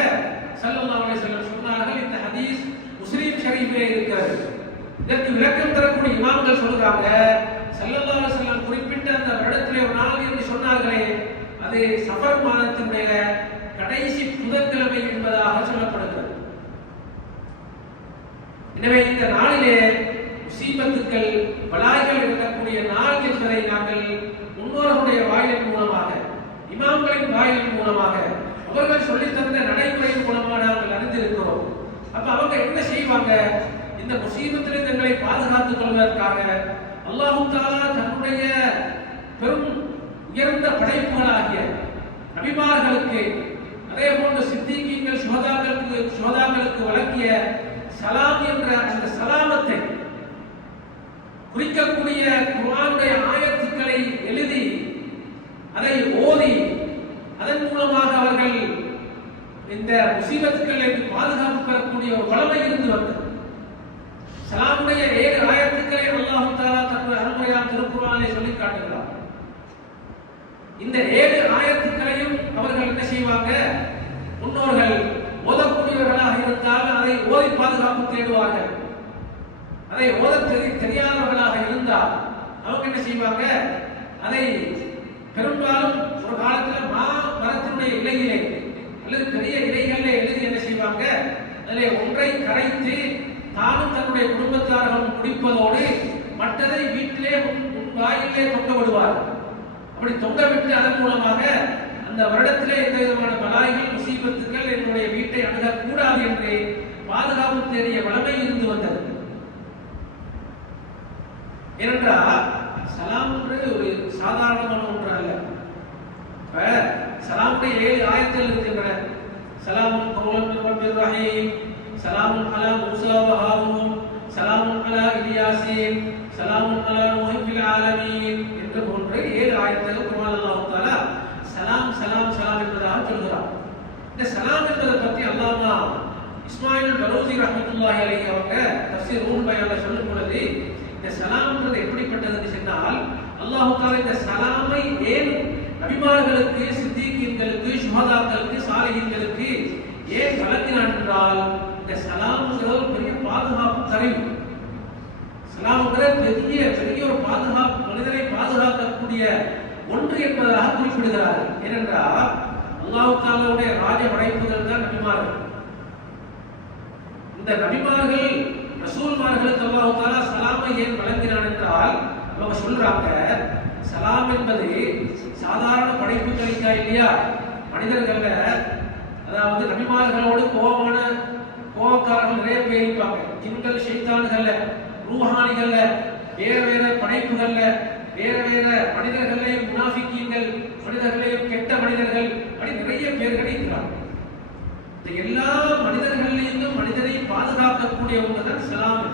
ஸல்லல்லாஹு அலைஹி வஸல்லம் சொன்னார்கள். இந்த ஹதீஸ் முஸ்லிம் ஷரீஃபிலே இருக்கிறது. இதற்கு விளக்கம் தரக்கூடிய இமாம்கள் சொல்றாங்க, ஸல்லல்லாஹு அலைஹி வஸல்லம் குறிப்பிட்ட அந்த வருடத்திலே ஒரு நாள் என்று சொன்னார்களே, அது சஃபர் மாதத்தினுடைய கடைசி புதன்கிழமை என்பதாக சொல்லப்படுகிறது. எனவே இந்த நாளிலே முசீபத்துக்கள், பலாய்கள் இருக்கக்கூடிய நாள் என்பதை நாங்கள் முன்னோர்களுடைய வாயிலின் மூலமாக, இமாம்களின் வாயிலின் மூலமாக, அவர்கள் சொல்லித் தந்த நடைமுறையின் மூலமாக நாங்கள் அறிந்திருக்கிறோம். அப்ப அவங்க என்ன செய்வாங்க, இந்த முசீபத்திலே தங்களை பாதுகாத்துக் கொள்வதற்காக அல்லாஹ் தஆலா தன்னுடைய பெரும் உயர்ந்த படைப்புகளாகிய நபிமார்களுக்கு, அதே போன்று சித்திகீன்கள், சுஹதாக்களுக்கு வழங்கிய சலாம் என்ற அந்த சலாமத்தை குறிக்கக்கூடிய குர்ஆனுடைய ஆயத்துக்களை எழுதி அதை ஓதி அதன் மூலமாக அவர்கள் இந்த முசீபத்துக்களை பாதுகாப்பு பெறக்கூடிய ஒரு வளமை இருந்து வந்தது. சலாமுடைய 7 ஆயத்துக்களை அல்லாஹ் தஆலா தன்னுடைய அருமையான திருக்குர்ஆனிலே சொல்லி காட்டுகிறார். இந்த 7 ஆயத்துக்களையும் அவர்கள் என்ன செய்வாங்க, முன்னோர்கள் ஓதக்கூடியவர்களாக இருந்தால் அதை ஓதி பாதுகாப்பு தேடுவார்கள். அதை ஓத தெரியாதவர்களாக இருந்தால் அவங்க என்ன செய்வாங்க, அதை பெரும்பாலும் ஒரு காலத்தில் மரத்தினுடைய இலையிலே அல்லது பெரிய இலைகளிலே எழுதி என்ன செய்வாங்க, அதிலே ஒன்றை கரைத்து தானும் தன்னுடைய குடும்பத்தார்களும் குடிப்பதோடு மற்றதை வீட்டிலே வாயிலே தொங்க விடுவார். அப்படி தொங்க விட்டு அதன் மூலமாக அந்த வருடத்திலே எந்த விதமான பலாய்கள், முசீபத்துக்கள் என்னுடைய வீட்டை அணுகக்கூடாது என்று பாதுகாப்பு தேடிய வளமை இருந்து வந்தது. ஏனென்றால் சலாம் ஒரு சாதாரணமான ஒன்று அல்ல. சலாமுடைய 7 ஆயத்தில் இருக்கின்றன. சலாமுன் கௌலன் மின் ரப்பிர் ரஹீம், சலாமுன் அலா மூஸா வ ஹாரூன், சலாமுன் அலா இல்யாஸீன், சலாமுன் அலா நூஹ் ஃபில் ஆலமீன் என்று போன்று 7 ஆயத்துகள் குர்ஆன் அல்லாஹ் தஆலா சலாம் சலாம் சலாம் என்பதாக சொல்கிறார். இந்த சலாம் என்பதை பற்றி அல்லாமா இஸ்மாயில் பலூசி பலூசி ரஹ்மத்துல்லாஹி அலைஹி அவங்க தஃசீர் ரூஹுல் பயான்ல சொல்லும் பொழுது இந்த சலாம்ன்றது எப்படிப்பட்டதுன்னு சொன்னால் அல்லாஹ் தஆலா இந்த சலாமை ஏன் நபிமார்களுக்கு, சித்திகீன்களுக்கு, சுஹதாக்களுக்கு, சாலிஹீன்களுக்கு ஏன் வழங்கினான் என்றால் இந்த சலாம்ங்கிற ஒரு பெரிய பாதுகாப்பு கருவி. சலாம்ங்கிற பெரிய பெரிய ஒரு பாதுகாப்பு, மனிதனை பாதுகாக்கக்கூடிய ஒன்று என்பதாக குறிப்பிடுகிறார்கள். ஏனென்றால் அல்லாஹ் தஆலாவுடைய ராஜ படைப்புகள் தான் நபிமார்கள். இந்த நபிமார்கள் ரசூல்மார்களுக்கு அல்லாஹ் தஆலா சலாமை ஏன் வழங்கினான் என்றால் அவங்க சொல்றாங்க, சலாம் என்பது சாதாரண படைப்புகளுக்கா இல்லையா, மனிதர்கள்ல அதாவது நபிமார்களோடு கோபக்காரர்கள் நிறைய பேர் இருப்பாங்க. ஜின்கள், ஷைத்தான்கள்ல, ரூஹானிகள்ல, வேற வேற படைப்புகள்ல, வேற வேற மனிதர்களையும், முனாஃபிக்கீன்கள் மனிதர்களையும், கெட்ட மனிதர்கள் அப்படி நிறைய பேர்கள் இருக்கிறாங்க. இந்த எல்லா மனிதர்களிலிருந்தும் மனிதனை பாதுகாக்கக்கூடிய ஒன்று தான் சலாம்.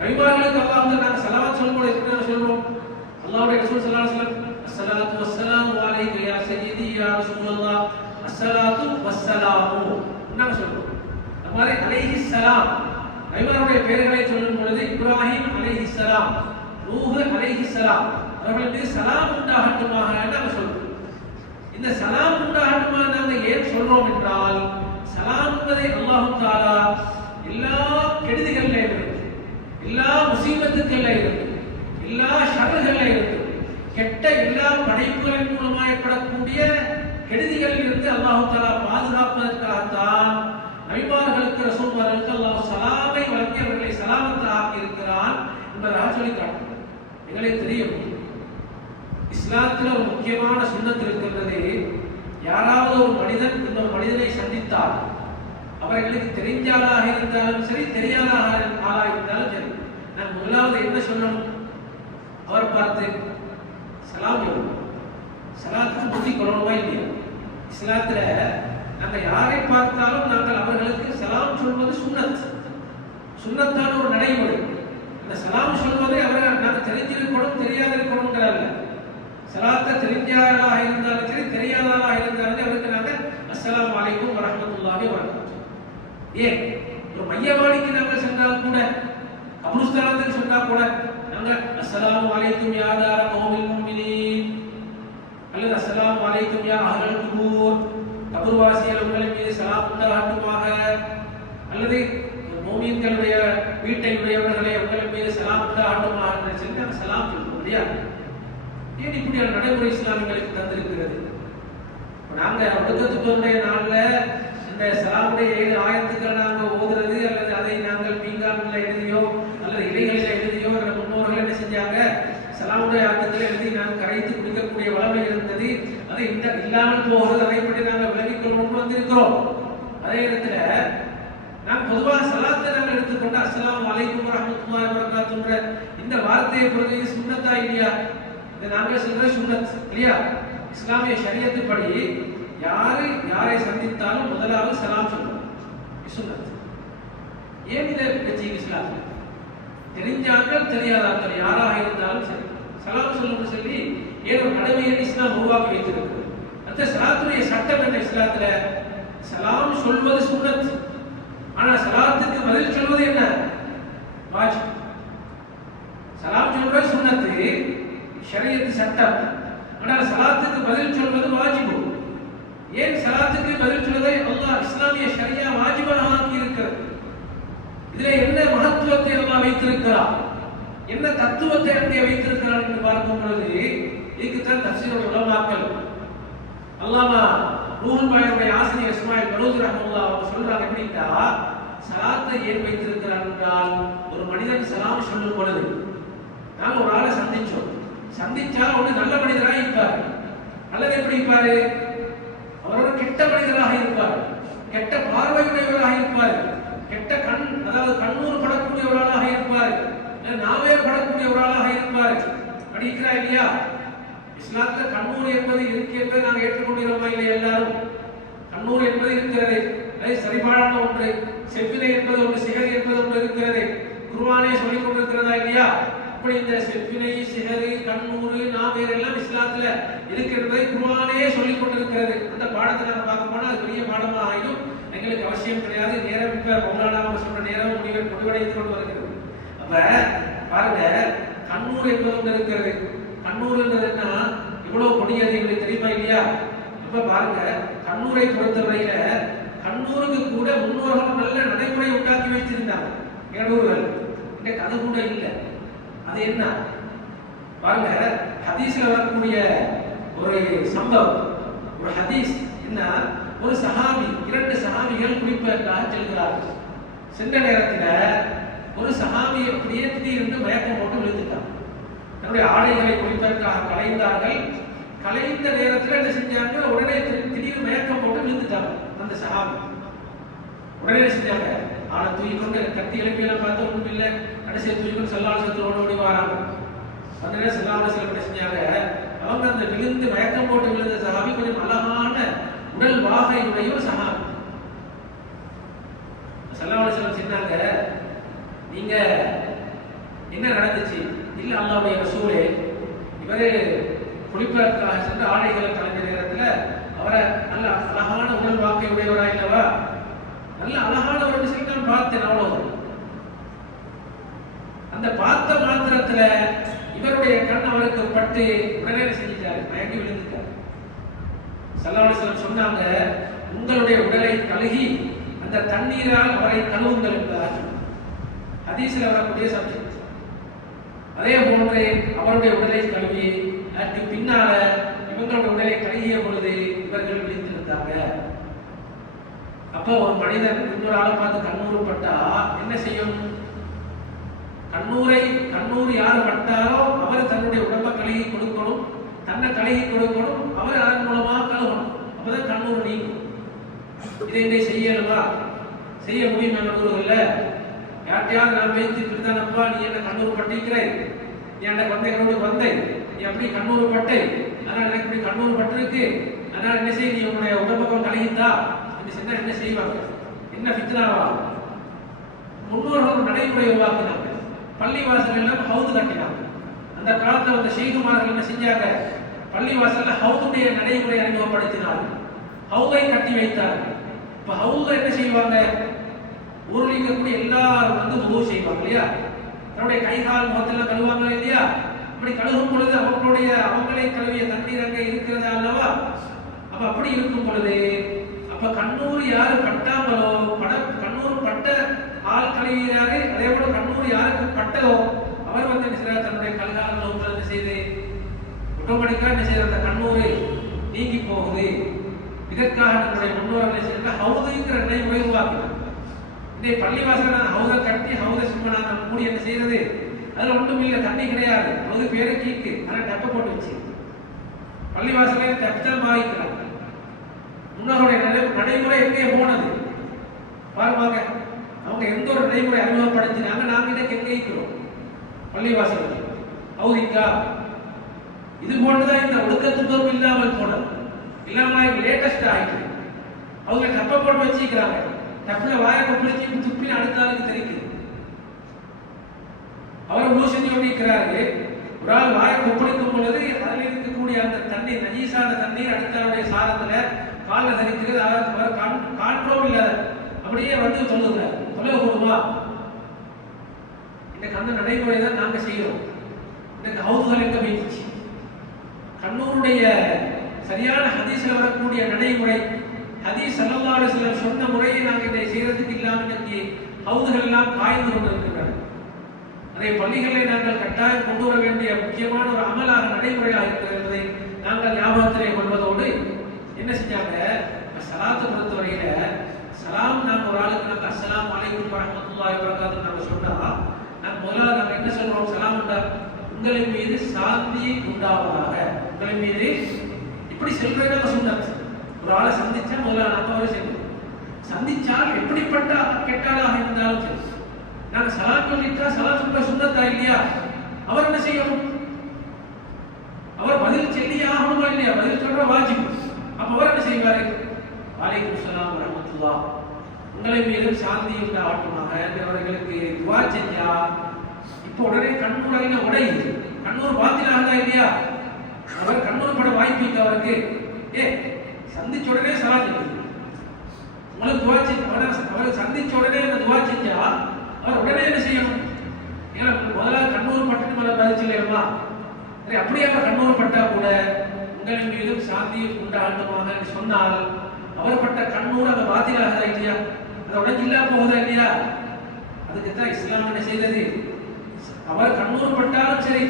நபிமார்களுக்கு அல்லாஹ் வந்து நாங்கள் சலாவத் சொல்லும்போது எப்படி சொல்றோம்? அல்லாஹ்வுடைய ரசூல் ஸல்லல்லாஹு அலைஹி வஸல்லம் அஸ்ஸலாத்து வஸ்ஸலாமு அலைக யா சய்யிதி யா ரசூலல்லாஹ் அஸ்ஸலாத்து வஸ்ஸலாமு நாங்க சொல்றோம். அந்த மாதிரி அலைஹிஸ்ஸலாம் நபிமாருடைய பெயர்களை சொல்லும் பொழுது இப்ராஹிம் அலைஹிஸ்ஸலாம், நூஹ் அலைஹிஸ்ஸலாம் அவர்கள் மீது சலாம் உண்டாகட்டுமாக நாங்க சொல்றோம். இந்த சலாம் உண்டாகட்டுமாக நாங்க ஏன் சொல்றோம் என்றால் சலாம் என்பதை அல்லாஹ் தஆலா எல்லா கெடுதிகள்ல இருந்து, எல்லா முசீபத்துக்கள்ல இருந்து, எல்லா ஷர்றுகள்ல இருந்து, கெட்ட எல்லா படைப்புகளின் மூலமாக ஏற்படக்கூடிய கெடுதிகளில் இருந்து அல்லாஹ் தஆலா பாதுகாப்பதற்காகத்தான் நபிமார்களுக்கு, ரசூல்மார்களுக்கு அல்லாஹ் சலாமை வழங்கி அவர்களை சலாமத்தாக ஆக்கி இருக்கிறான் என்பதாக சொல்லி காட்டுகிறார். எங்களுக்கு தெரியும், இஸ்லாத்தில் ஒரு முக்கியமான சுன்னத் இருக்கிறது. யாராவது ஒரு மனிதன் இன்னொரு மனிதனை சந்தித்தால் அவர்களுக்கு தெரிஞ்ச ஆளாக இருந்தாலும் சரி, தெரியாத ஆளாக இருந்தாலும் சரி, நான் முதலாவது என்ன சொல்லணும்? அவர் பார்த்து சலாம் சொல்லணும். சலாத்துக்கு புத்தி கொள்ளணுமா இல்லையா? இஸ்லாத்துல நாங்க யாரை பார்த்தாலும் நாங்கள் அவர்களுக்கு சலாம் சொல்வது சுன்னத், சுன்னத்தான ஒரு நடைமுறை. அந்த சலாம் சொல்வதை அவர்கள் நாங்கள் தெரிஞ்சிருக்கணும், தெரியாத இருக்கணும்ங்கிறாங்க. சலாத்தை தெரிஞ்சாலாக இருந்தாலும் சரி, தெரியாதலாக இருந்தாலும் அவருக்கு நாங்கள் அஸ்ஸலாமு அலைக்கும் வரஹ்மத்துல்லாஹி வபரகாத்துஹு. ஏன் ஒரு மையவாடிக்கு நாங்கள் சென்றால் கூட, கபுருஸ்தானத்துக்கு சென்றால் கூட நாங்கள் அஸ்ஸலாமு அலைக்கும் யா தார கௌமில் முஃமினீன் அல்லது அஸ்ஸலாமு அலைக்கும் யா அஹ்லல் குபூர், கபர்வாசிகள் உங்களின் மீது சலாம் உண்டாகட்டுமாக, அல்லது முஃமின்களுடைய வீட்டை உடையவர்களே உங்களின் மீது சலாம் உண்டாகட்டுமாக என்று சொல்லி நாங்கள் சலாம் சொல்றோம் இல்லையா? ஏன் இப்படியான நடைமுறை இஸ்லாமியர்களுக்கு தந்திருக்கிறது? நாங்க ஒடுக்கத்துடைய நாள்ல இந்த சலாமுடைய 7 ஆயத்துக்களை நாங்க ஓதுறது, அல்லது அதை நாங்கள் பீங்கான்ல எழுதியோ அல்லது இலைகளில் எழுதியோ என்ற முன்னோர்கள் என்ன செஞ்சாங்க, சலாமுடைய ஆயத்துக்களை எழுதி நாங்கள் கரைத்து குடிக்கக்கூடிய வளமை இருந்தது. அதை இல்லாமல் போகிறது, அதை பற்றி நாங்கள் விலகிக் கொள்ளணும்னு வந்திருக்கிறோம். அதே நேரத்துல நாம் பொதுவாக சலாத்தை நாங்கள் எடுத்துக்கொண்டு அஸ்ஸலாமு அலைக்கும் வரஹ்மத்துல்லாஹி வபரகாத்துஹு இந்த வார்த்தையை பொறுத்து சுன்னத்தா இல்லையா? இதை நாங்கள் சொல்ற சுன்னத் இல்லையா? இஸ்லாமிய ஷரியத்து படி யாரை சந்தித்தாலும் முதலாவது சலாம் சொல்லணும், சுன்னத். ஏன் இதை வச்சு இஸ்லாம் தெரிஞ்சாக்கள் தெரியாதாக்கள் யாராக இருந்தாலும் சரி சலாம் சொல்லணும்னு சொல்லி ஏதோ கடமையை இஸ்லாம் உருவாக்கி வைத்திருக்கிறது. அந்த சலாத்துடைய சட்டம் என்ன? இஸ்லாத்துல சலாம் சொல்வது சுன்னத், ஆனா சலாத்துக்கு பதில் சொல்வது என்ன? வாஜிப். சலாம் சொல்வது சுன்னத்து, ஷரியத் சட்டம், ஆனால் சலாத்துக்கு பதில் சொல்வது வாஜிபு. ஏன் சலாத்துக்கு பதில் சொல்வதை அல்லாஹ் இஸ்லாமிய ஷரியா வாஜிபாக ஆக்கி இருக்கிறது? இதுல என்ன மகத்துவத்தை அல்லாஹ் வைத்திருக்கிறார், என்ன தத்துவத்தை அங்கே வைத்திருக்கிறார் என்று பார்க்கும் பொழுது இதுக்குத்தான் தஃசீர் உலமாக்கள், அல்லாமா ரூஹுல் பயானுடைய ஆசிரியர் இஸ்மாயில் பலூசி ரஹ்மத்துல்லாஹி அவங்க சொல்றாங்க எப்படின்னா, சலாத்தை ஏன் வைத்திருக்கிறார் என்றால் ஒரு மனிதன் சலாம் சொல்லும் பொழுது நாங்க ஒரு ஆளை சந்திச்சா ஒரு நல்ல மனிதராக இருப்பார், அல்லது எப்படி இருப்பாரு, அவரோட கெட்ட மனிதராக இருப்பார், கெட்ட பார்வையுடையவராக இருப்பார், கெட்ட அதாவது கண்ணூர் படக்கூடியவராக இருப்பார், நாவே படக்கூடியவராக இருப்பார். அப்படி இருக்கிறா இல்லையா? இஸ்லாத்துல கண்ணூர் என்பது இருக்கிறது, நாங்கள் ஏற்றுக்கொண்டிருக்கோமா இல்லையா? எல்லாரும் கண்ணூர் என்பது இருக்கிறது, அது சரிபாடான ஒன்று. செவ்வினை என்பது ஒன்று, சிகர் என்பது ஒன்று இருக்கிறது. குர்ஆனே சொல்லிக் கொண்டிருக்கிறதா இல்லையா? அப்படி இந்த செவ்வினை, சிகரு, கண்ணூறு, நாவேர் எல்லாம் இஸ்லாத்துல இருக்கிறதை குர்ஆனே சொல்லிக் கொண்டிருக்கிறது. அந்த பாடத்தை நம்ம பார்க்க போனா அது பெரிய பாடமாக ஆகிடும். எங்களுக்கு அவசியம் கிடையாது. நேரம் இப்ப மௌலானா சொல்ற நேரம் முடிவடைந்து கொண்டு வருகிறது. அப்ப பாருங்க, கண்ணூர் என்பது ஒன்று இருக்கிறது. கண்ணூர் என்பதுன்னா இவ்வளவு கொடியது எங்களுக்கு தெரியுமா இல்லையா? இப்ப பாருங்க, கண்ணூரை பொறுத்தவரையில கண்ணூருக்கு கூட முன்னோர்கள் நல்ல நடைமுறை உண்டாக்கி வைத்திருந்தாங்க. ஏழூர்கள் இன்னைக்கு அது கூட இல்லை. அது என்ன பாருங்க, ஹதீஸ்ல வரக்கூடிய ஒரு சம்பவம், ஒரு ஹதீஸ் என்ன, ஒரு சஹாபி, 2 சஹாபிகள் குளிப்பதற்காக செல்கிறார்கள். சென்ற நேரத்தில் ஒரு சஹாபி அப்படியே திடீரென்று மயக்கம் போட்டு விழுந்துட்டார். தன்னுடைய ஆடைகளை குளிப்பதற்காக கலைந்தார்கள். கலைந்த நேரத்தில் என்ன செஞ்சாங்க, உடனே திடீர்னு மயக்கம் போட்டு விழுந்துட்டாங்க. அந்த சஹாபி உடனே செஞ்சாங்க, ஆளை தூக்கி கொண்டு கட்டி எழுப்பியெல்லாம் பார்த்தா ஒன்றும் இல்லை, கடைசியை தூக்கி கொண்டு சல்லாசத்தோடு ஓடி வராங்க. அந்த நேரம் சல்லாசலம் என்ன செஞ்சாங்க, அவங்க அந்த விழுந்து மயக்கம் போட்டு விழுந்த சஹாபி கொஞ்சம் அழகான உடல் வாகையுடைய ஒரு சஹாபி. சல்லாசலம் சொன்னாங்க, நீங்க என்ன நடந்துச்சு? இல்ல அல்லாஹ்வுடைய ரசூலே, இவரு குளிப்பதற்காக சென்று ஆடைகளை கலைஞ்ச நேரத்துல அவரை நல்ல அழகான உடல் வாக்கை உடையவரா இல்லவா, நல்ல அழகான ஒரு விஷயம் நான் பார்த்தேன். அவ்வளவு அந்த பார்த்த மாத்திரத்துல இவருடைய கண் அவருக்கு பட்டு உடனே செஞ்சிட்டாரு, மயங்கி விழுந்துட்டார். ஸல்லல்லாஹு அலைஹி வஸல்லம் சொன்னாங்க, உங்களுடைய உடலை கழுகி அந்த தண்ணீரால் அவரை கழுவுங்கள் என்றார். ஹதீஸ்ல வரக்கூடிய சப்ஜெக்ட். அதே போன்று அவருடைய உடலை கழுவி அதற்கு பின்னால இவங்களுடைய உடலை கழுகிய பொழுது இவர்கள் விழித்திருந்தாங்க. அப்ப ஒரு மனிதன் இன்னொரு ஆளை பார்த்து கண்ணூர் பட்டா என்ன செய்யும்? கண்ணூர் யார் பட்டாரோ அவர் தன்னுடைய உடம்பை கழுகி கொடுக்கணும், தன்னை கழுகி கொடுக்கணும், அவர் அதன் மூலமாக கழுவணும். அப்பதான் கண்ணூர் நீங்கும். இதை இதை செய்யணுமா? செய்ய முடியும் கண்ணூர்ல யார்ட்டையாவது நான் பேசி இப்படிதானப்பா, நீ என்ன கண்ணூர் பட்டிருக்கிறேன், நீ என்ன வந்தைகளோடு வந்தேன், நீ அப்படி கண்ணூர் பட்டை, அதனால எனக்கு இப்படி கண்ணூர் பட்டிருக்கு, அதனால என்ன செய்ய, நீ உன்னுடைய உடம்பக்கம் கழுகித்தா என்று சொன்னா என்ன செய்வாங்க? என்ன ஃபித்னாவா? முன்னோர்கள் நடைமுறை உருவாக்கினாங்க. பள்ளி வாசல் எல்லாம் ஹவுது கட்டினாங்க. அந்த காலத்துல வந்த ஷேகுமார்கள் என்ன செஞ்சாங்க? பள்ளி வாசல்ல ஹவுதுடைய நடைமுறை அறிமுகப்படுத்தினார்கள். ஹவுதை கட்டி வைத்தார்கள். இப்ப ஹவுதை என்ன செய்வாங்க? ஊரில் இருக்கக்கூடிய எல்லாரும் உதவு செய்வாங்க இல்லையா? தன்னுடைய கை கால் முகத்தெல்லாம் கழுவாங்க இல்லையா? அப்படி கழுவும் பொழுது அவங்களை கழுவிய தண்ணீர் அங்கே இருக்கிறதா அல்லவா? அப்ப அப்படி இருக்கும் பொழுது அப்ப கண்ணூர் யாரு பட்டாங்களோ, கண்ணூர் பட்ட ஆள் கழுவியாரு, அதே போல கண்ணூர் யாருக்கு பட்டதோ அவர் என்ன செய்யறாரு? தன்னுடைய கல்காலங்கள் என்ன செய்து ஆட்டோமேட்டிக்கா என்ன செய்யற? அந்த கண்ணூரை நீங்கி போகுது. இதற்காக நம்முடைய முன்னோர்கள் செய்யற ஹவுதுங்கிற நடைமுறை உருவாக்கினார். இந்த பள்ளிவாசல ஹவுதை கட்டி ஹவுதை சும்மா நாங்கள் மூடி என்ன செய்யறது? அதுல ஒன்றும் இல்லை, தண்ணி கிடையாது. ஹவுது பேரை கீக்கு, ஆனால் டப்ப போட்டு வச்சு பள்ளிவாசலை தப்பித்தான் வாங்கிக்கிறாங்க. முன்னோருடைய நடைமுறை எங்கே போனது பாருவாங்க. அவங்க எந்த ஒரு நடைமுறை அறிமுகப்படுத்தினாங்க, நாங்க இதை எங்கே இருக்கிறோம்? பள்ளிவாசல் ஹவுதிக்கா இது போன்றுதான் இந்த ஒடுக்கத்துவம் இல்லாமல் போனது. இல்லாமல் லேட்டஸ்ட் ஆயிட்டு அவங்க டப்ப போட்டு வச்சுக்கிறாங்க. டப்புல வாயை கொப்பளிச்சு துப்பின அடுத்த ஆளுக்கு தெரிக்குது. அவர் மூசணி ஒட்டிக்கிறாரு. ஒரு ஆள் வாயை கொப்பளிக்கும் பொழுது அதில் இருக்கக்கூடிய அந்த தண்ணீர், நஜீசான தண்ணீர் அடுத்த ஆளுடைய சாரத்துல காலில் தரிக்கிறது. அவர் காற்றோம் இல்லாத அப்படியே வந்து சொல்லுகிறார், தொலை கொடுமா. இந்த அந்த நடைமுறை தான் நாங்க செய்யறோம். இந்த ஹவுதுகள் எங்க போயிடுச்சு? கண்ணூருடைய சரியான ஹதீஸ்ல வரக்கூடிய நடைமுறை, ஹதீஸ் ஸல்லல்லாஹு அலைஹி வஸல்லம் சொன்ன முறையை நாங்கள் இதை செய்யறதுக்கு இல்லாமல் இன்னைக்கு ஹவுதுகள் எல்லாம் காய்ந்து கொண்டிருக்கின்றன. அதை பள்ளிகளை நாங்கள் கட்டாயம் கொண்டு வர வேண்டிய முக்கியமான ஒரு அமலாக நடைமுறையாக இருக்கிறது என்பதை நாங்கள் ஞாபகத்திலே கொள்வதோடு என்ன செஞ்சாங்க? சலாத்தை பொறுத்தவரையில சலாம் நாங்கள் ஒரு ஆளுக்கு நாங்கள் அஸ்ஸலாமு அலைக்கும் வரஹ்மத்துல்லாஹி வபரகாத்துஹு நாங்கள் சொன்னா நாங்கள் முதல்ல நாங்கள் என்ன சொல்றோம்? சலாம் உண்டா, உங்களின் மீது சாந்தி உண்டாவதாக, உங்களின் மீது இப்படி செல்றதாக சொன்னாங்க. ஒரு ஆளை சந்திச்சா முதல்ல நம்ம அவரை செய்யணும். சந்திச்சால் எப்படிப்பட்ட கெட்டாளாக இருந்தாலும் சரி, நாங்கள் சலாம் சொல்லிட்டா சலாம் சொல்ல சுண்ணத்தா இல்லையா? அவர் என்ன செய்யணும்? அவர் பதில் சொல்லி ஆகணுமா இல்லையா? பதில் சொல்ற வாஜிப். அப்ப அவர் என்ன செய்வாரு? வலைக்கும் ஸலாம் வரஹ்மத்துல்லாஹ், உங்களை மீதும் சாந்தி உண்டாகட்டுமாக அவர்களுக்கு துஆ செஞ்சா இப்ப உடனே கண்ணூரையில உடையுது. கண்ணூர் பாத்திலாகதா இல்லையா? அவர் கண்ணூர் பட வாய்ப்பு அவருக்கு சந்திச்ச உடனே சலாம் சொல்லுது. உங்களுக்கு துவா அவரை சந்திச்ச உடனே அந்த துவா செஞ்சா அவர் உடனே என்ன செய்யணும்? ஏன்னா முதல்ல கண்ணூர் பட்டு மேல பதிச்சில்லையா? சரி, அப்படியே அவர் கண்ணூர் பட்டா கூட உங்களின் மீதும் சாந்தி உண்டாகட்டுமாக சொன்னால் அவர் பட்ட கண்ணூர் அதை பாத்திலாக இல்லையா? அதை உடனே இல்லா போகுதா இல்லையா? அதுக்கு தான் இஸ்லாம் என்ன செய்தது? அவர் கண்ணூர் பட்டாலும் சரி,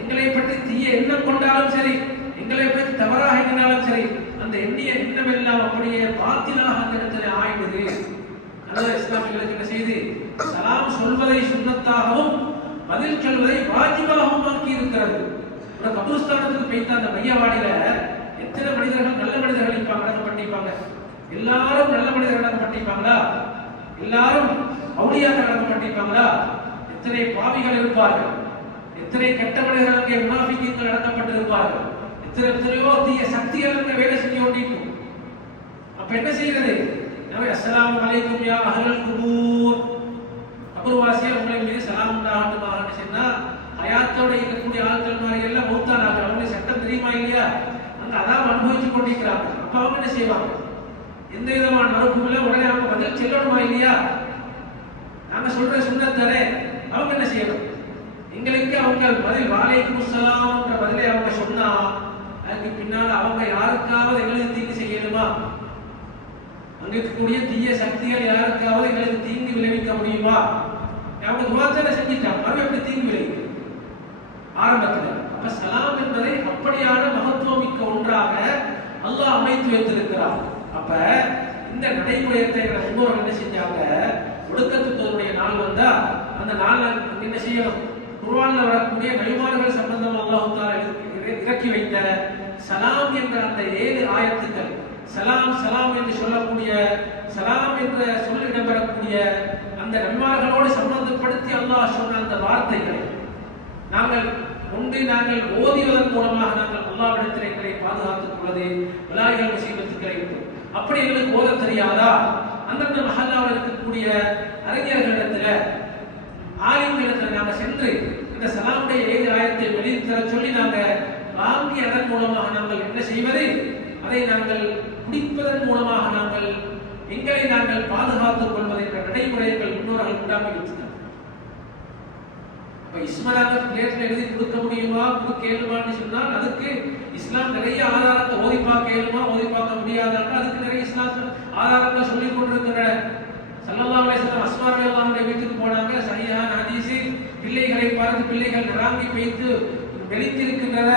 எங்களை பற்றி தீய எண்ணம் கொண்டாலும் சரி, எங்களை பற்றி தவறாக எண்ணினாலும் சரி, அந்த எண்ணிய எண்ணம் எல்லாம் அப்படியே பாத்திலாக அந்த இடத்துல ஆயிடுது. அதனால இஸ்லாம் எங்களுக்கு என்ன செய்து சலாம் சொல்வதை சுன்னத்தாகவும் பதில் சொல்வதை வாஜிபாகவும் ஆக்கி இருக்கிறது. ஒரு கபூர்ஸ்தானத்துக்கு போய்த்த அந்த மையவாடியில எத்தனை மனிதர்கள் நல்ல மனிதர்கள் அடக்கம் பண்ணிப்பாங்க? எல்லாரும் நல்ல மனிதர்கள் அடக்கம் பண்ணிப்பாங்களா? எல்லாரும் அவுலியாக்கள் அடக்கம் பண்ணிப்பாங்களா? எத்தனை பாவிகள் இருப்பார்கள், எத்தனை கெட்ட மனிதர்கள் அங்கே முனாஃபிக்கீன்கள் அடக்கப்பட்டு இருப்பார்கள், எத்தனையோ தீய சக்திகள் அங்கே வேலை செஞ்சு கொண்டிருக்கும். அப்ப என்ன செய்யறது? நபி அஸ்ஸலாமு அலைக்கும் யா அஹ்லல் குபூர், கபர்வாசியா உங்களை மீது சலாம் உண்டாகட்டுமாக சொன்னா ஹயாத்தோட இருக்கக்கூடிய ஆட்கள் மாதிரி எல்லாம் மௌத்தானாங்க. அவங்களுக்கு சட்டம் தெரியுமா இல்லையா? அங்க அதான் அனுபவிச்சு கொண்டிருக்கிறாங்க. அப்ப அவங்க என்ன செய்வாங்க? எந்த விதமான மறுப்பும் இல்லை, உடனே அவங்க பதில் செல்லணுமா இல்லையா? நாங்க சொல்ற சுன்னத்தானே. அவங்க என்ன செய்யணும்? எங்களுக்கு அவங்க பதில் வாலைக்கும் அஸ்ஸலாம் என்ற பதிலை அவங்க சொன்னா அதுக்கு பின்னால அவங்க யாருக்காவது எங்களுக்கு தீங்கு செய்யணுமா? அங்க இருக்கக்கூடிய தீய சக்திகள் யாருக்காவது எங்களுக்கு தீங்கு விளைவிக்க முடியுமா? அவங்க துவாச்சனை செஞ்சுட்டாங்க, மறுபடியும் எப்படி தீங்கு விளைவிக்கும் ஆரம்பத்தில்? அப்ப சலாம் என்பதை அப்படியான மகத்துவம் மிக்க ஒன்றாக அல்லாஹ் அமைத்து வைத்திருக்கிறார். அப்ப இந்த நடைமுறையத்தை முன்னோர்கள் என்ன செஞ்சாங்க? ஒடுக்கத்துடைய நாள் வந்தா அந்த நாள் என்ன செய்யணும்? குர்ஆன்ல வரக்கூடிய நபிமார்கள் சம்பந்தம் அல்லாஹ் தஆலா இறக்கி வைத்த சலாம் என்ற அந்த 7 ஆயத்துக்கள், சலாம் சலாம் என்று சொல்லக்கூடிய சலாம் என்ற சொல் இடம்பெறக்கூடிய அந்த நபிமார்களோடு சம்பந்தப்படுத்தி அல்லாஹ் சொன்ன அந்த வார்த்தைகளை நாங்கள் ஓதிவதன் மூலமாக நாங்கள் அல்லாஹ்விடத்தில் எங்களை பாதுகாத்துக் கொள்வது வலாய்கள் முசீபத்துக்களை விட்டு. அப்படி எங்களுக்கு ஓத தெரியாதா? அந்தந்த மஹல்லாவில் இருக்கக்கூடிய அறிஞர்களிடத்துல ஆலிம்களிடத்தில் நாங்கள் சென்று இந்த சலாமுடைய 7 ஆயத்தை வெளித்தர சொல்லி நாங்கள் வாங்கி அதன் மூலமாக நாங்கள் என்ன செய்வது? அதை நாங்கள் குடிப்பதன் மூலமாக நாங்கள் எங்களை நாங்கள் பாதுகாத்துக் கொள்வது என்ற நடைமுறைகள் முன்னோர்கள் உண்டாக்கி வைத்தனர். இஸ்மராக பிளேட்ல எழுதி கொடுக்க முடியுமா, கொடுக்க இயலுமான்னு சொன்னால் அதுக்கு இஸ்லாம் நிறைய ஆதாரத்தை ஓதி பார்க்க இயலுமா, ஓதி பார்க்க முடியாதாங்க அதுக்கு நிறைய இஸ்லாம் ஆதாரங்களை சொல்லிக் கொண்டிருக்கிற. ஸல்லல்லாஹு அலைஹி வஸல்லம் அஸ்மா ரலியல்லாஹு வீட்டுக்கு போனாங்க. சஹீஹான ஹதீஸ், பிள்ளைகளை பார்த்து பிள்ளைகள் நிராங்கி பெய்து வெளித்திருக்கின்றன.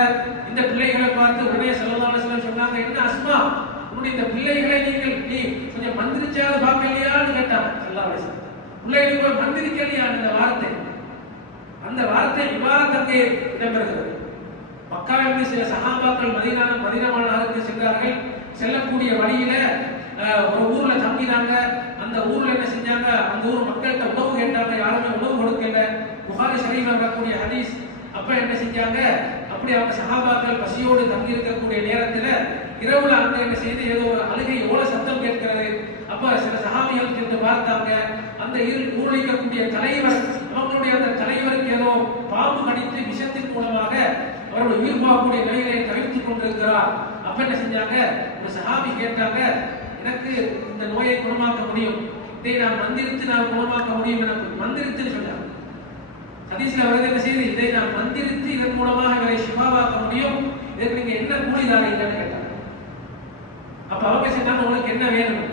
இந்த பிள்ளைகளை பார்த்து உடனே ஸல்லல்லாஹு அலைஹி வஸல்லம் சொன்னாங்க, என்ன அஸ்மா உன்னுடைய இந்த பிள்ளைகளை நீ கொஞ்சம் மந்திரிச்சாவது பார்க்கலையான்னு கேட்டாங்க. ஸல்லல்லாஹு அலைஹி வஸல்லம் பிள்ளைகளை மந்திரிக்கலையா? அந்த வார்த்தை விவாதத்தங்கே இடம்பெறுகிறது. மக்காவிலிருந்து சில சஹாபாக்கள் மதீனா நகருக்கு சென்றார்கள். செல்லக்கூடிய வழியில ஒரு ஊர்ல தங்கினாங்க. அந்த ஊர்ல என்ன செஞ்சாங்க? அந்த ஊர் மக்கள்கிட்ட உணவு கேட்டாங்க, யாருமே உணவு கொடுக்கல. புகாரி ஷரீஃப்ல வரக்கூடிய ஹதீஸ். அப்ப என்ன செஞ்சாங்க? அப்படி அவங்க சஹாபாக்கள் பசியோடு தங்கி இருக்கக்கூடிய நேரத்துல இரவுல அங்க என்ன செய்து ஏதோ ஒரு அழுகை ஓல சத்தம் கேட்கிறது. அப்ப சில சஹாபிகள் சென்று பார்த்தாங்க. அந்த ஊரில் இருக்கக்கூடிய தலைவர், அவங்களுடைய அந்த தலைவருக்கு ஏதோ பாம்பு கடித்து விஷத்தின் மூலமாக அவருடைய உயிர் போகக்கூடிய நிலையை தவிர்த்துக் கொண்டிருக்கிறார். அப்ப என்ன செஞ்சாங்க? ஒரு சஹாபி கேட்டாங்க, எனக்கு இந்த நோயை குணமாக்க முடியும், இதை நான் மந்திரித்து நான் குணமாக்க முடியும், எனக்கு மந்திரித்துன்னு சொன்னாங்க. ஹதீஸ்ல வருது என்ன செய்து? இதை நான் மந்திரித்து இதன் மூலமாக இவரை ஷிஃபாவாக்க முடியும், இதற்கு நீங்க என்ன கூலி தாரீங்கன்னு கேட்டாங்க. அப்ப அவங்க சொன்னாங்க, உங்களுக்கு என்ன வேணும்?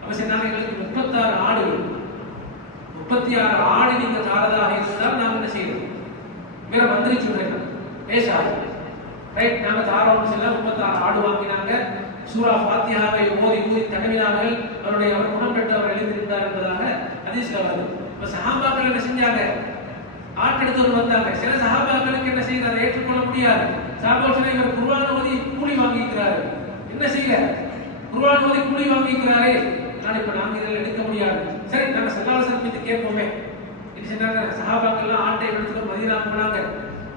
அவங்க சொன்னாங்க, எங்களுக்கு 36 ஆடுகள், 36 ஆடு நீங்க தாரதாக இருந்தால் நாங்க என்ன செய்யணும்? வேற மந்திரிச்சு விடுறேன் பேசாது. ரைட், நாங்க தாரோம் செல்ல 36 ஆடு வாங்கினாங்க. சூரா ஃபாத்திஹாவை ஓதி தடவினார்கள். அவர் குணம் பெற்றவர் எழுதியிருந்தார் என்பதாக ஹதீஸ்ல வருது. இப்ப சஹாபாக்கள் என்ன செஞ்சாங்க? ஆட்டெடுத்து வந்தாங்க. சில சஹாபாக்களுக்கு என்ன செய்ய அதை ஏற்றுக்கொள்ள முடியாது. சஹாபாக்கள் இவர் குர்ஆன் ஓதி கூலி வாங்கிக்கிறாரு, என்ன செய்ய? குர்ஆன் ஓதி கூலி வாங்கிக்கிறாரே, நான் இப்ப நாங்க இதில் எடுக்க முடியாது. சரி, நாங்க ஸல்லல்லாஹு அலைஹி வஸல்லம் கேட்போமே. இது சொன்னாங்க. சஹாபாக்கள் ஆட்டை எடுத்துட்டு மதீனா போனாங்க.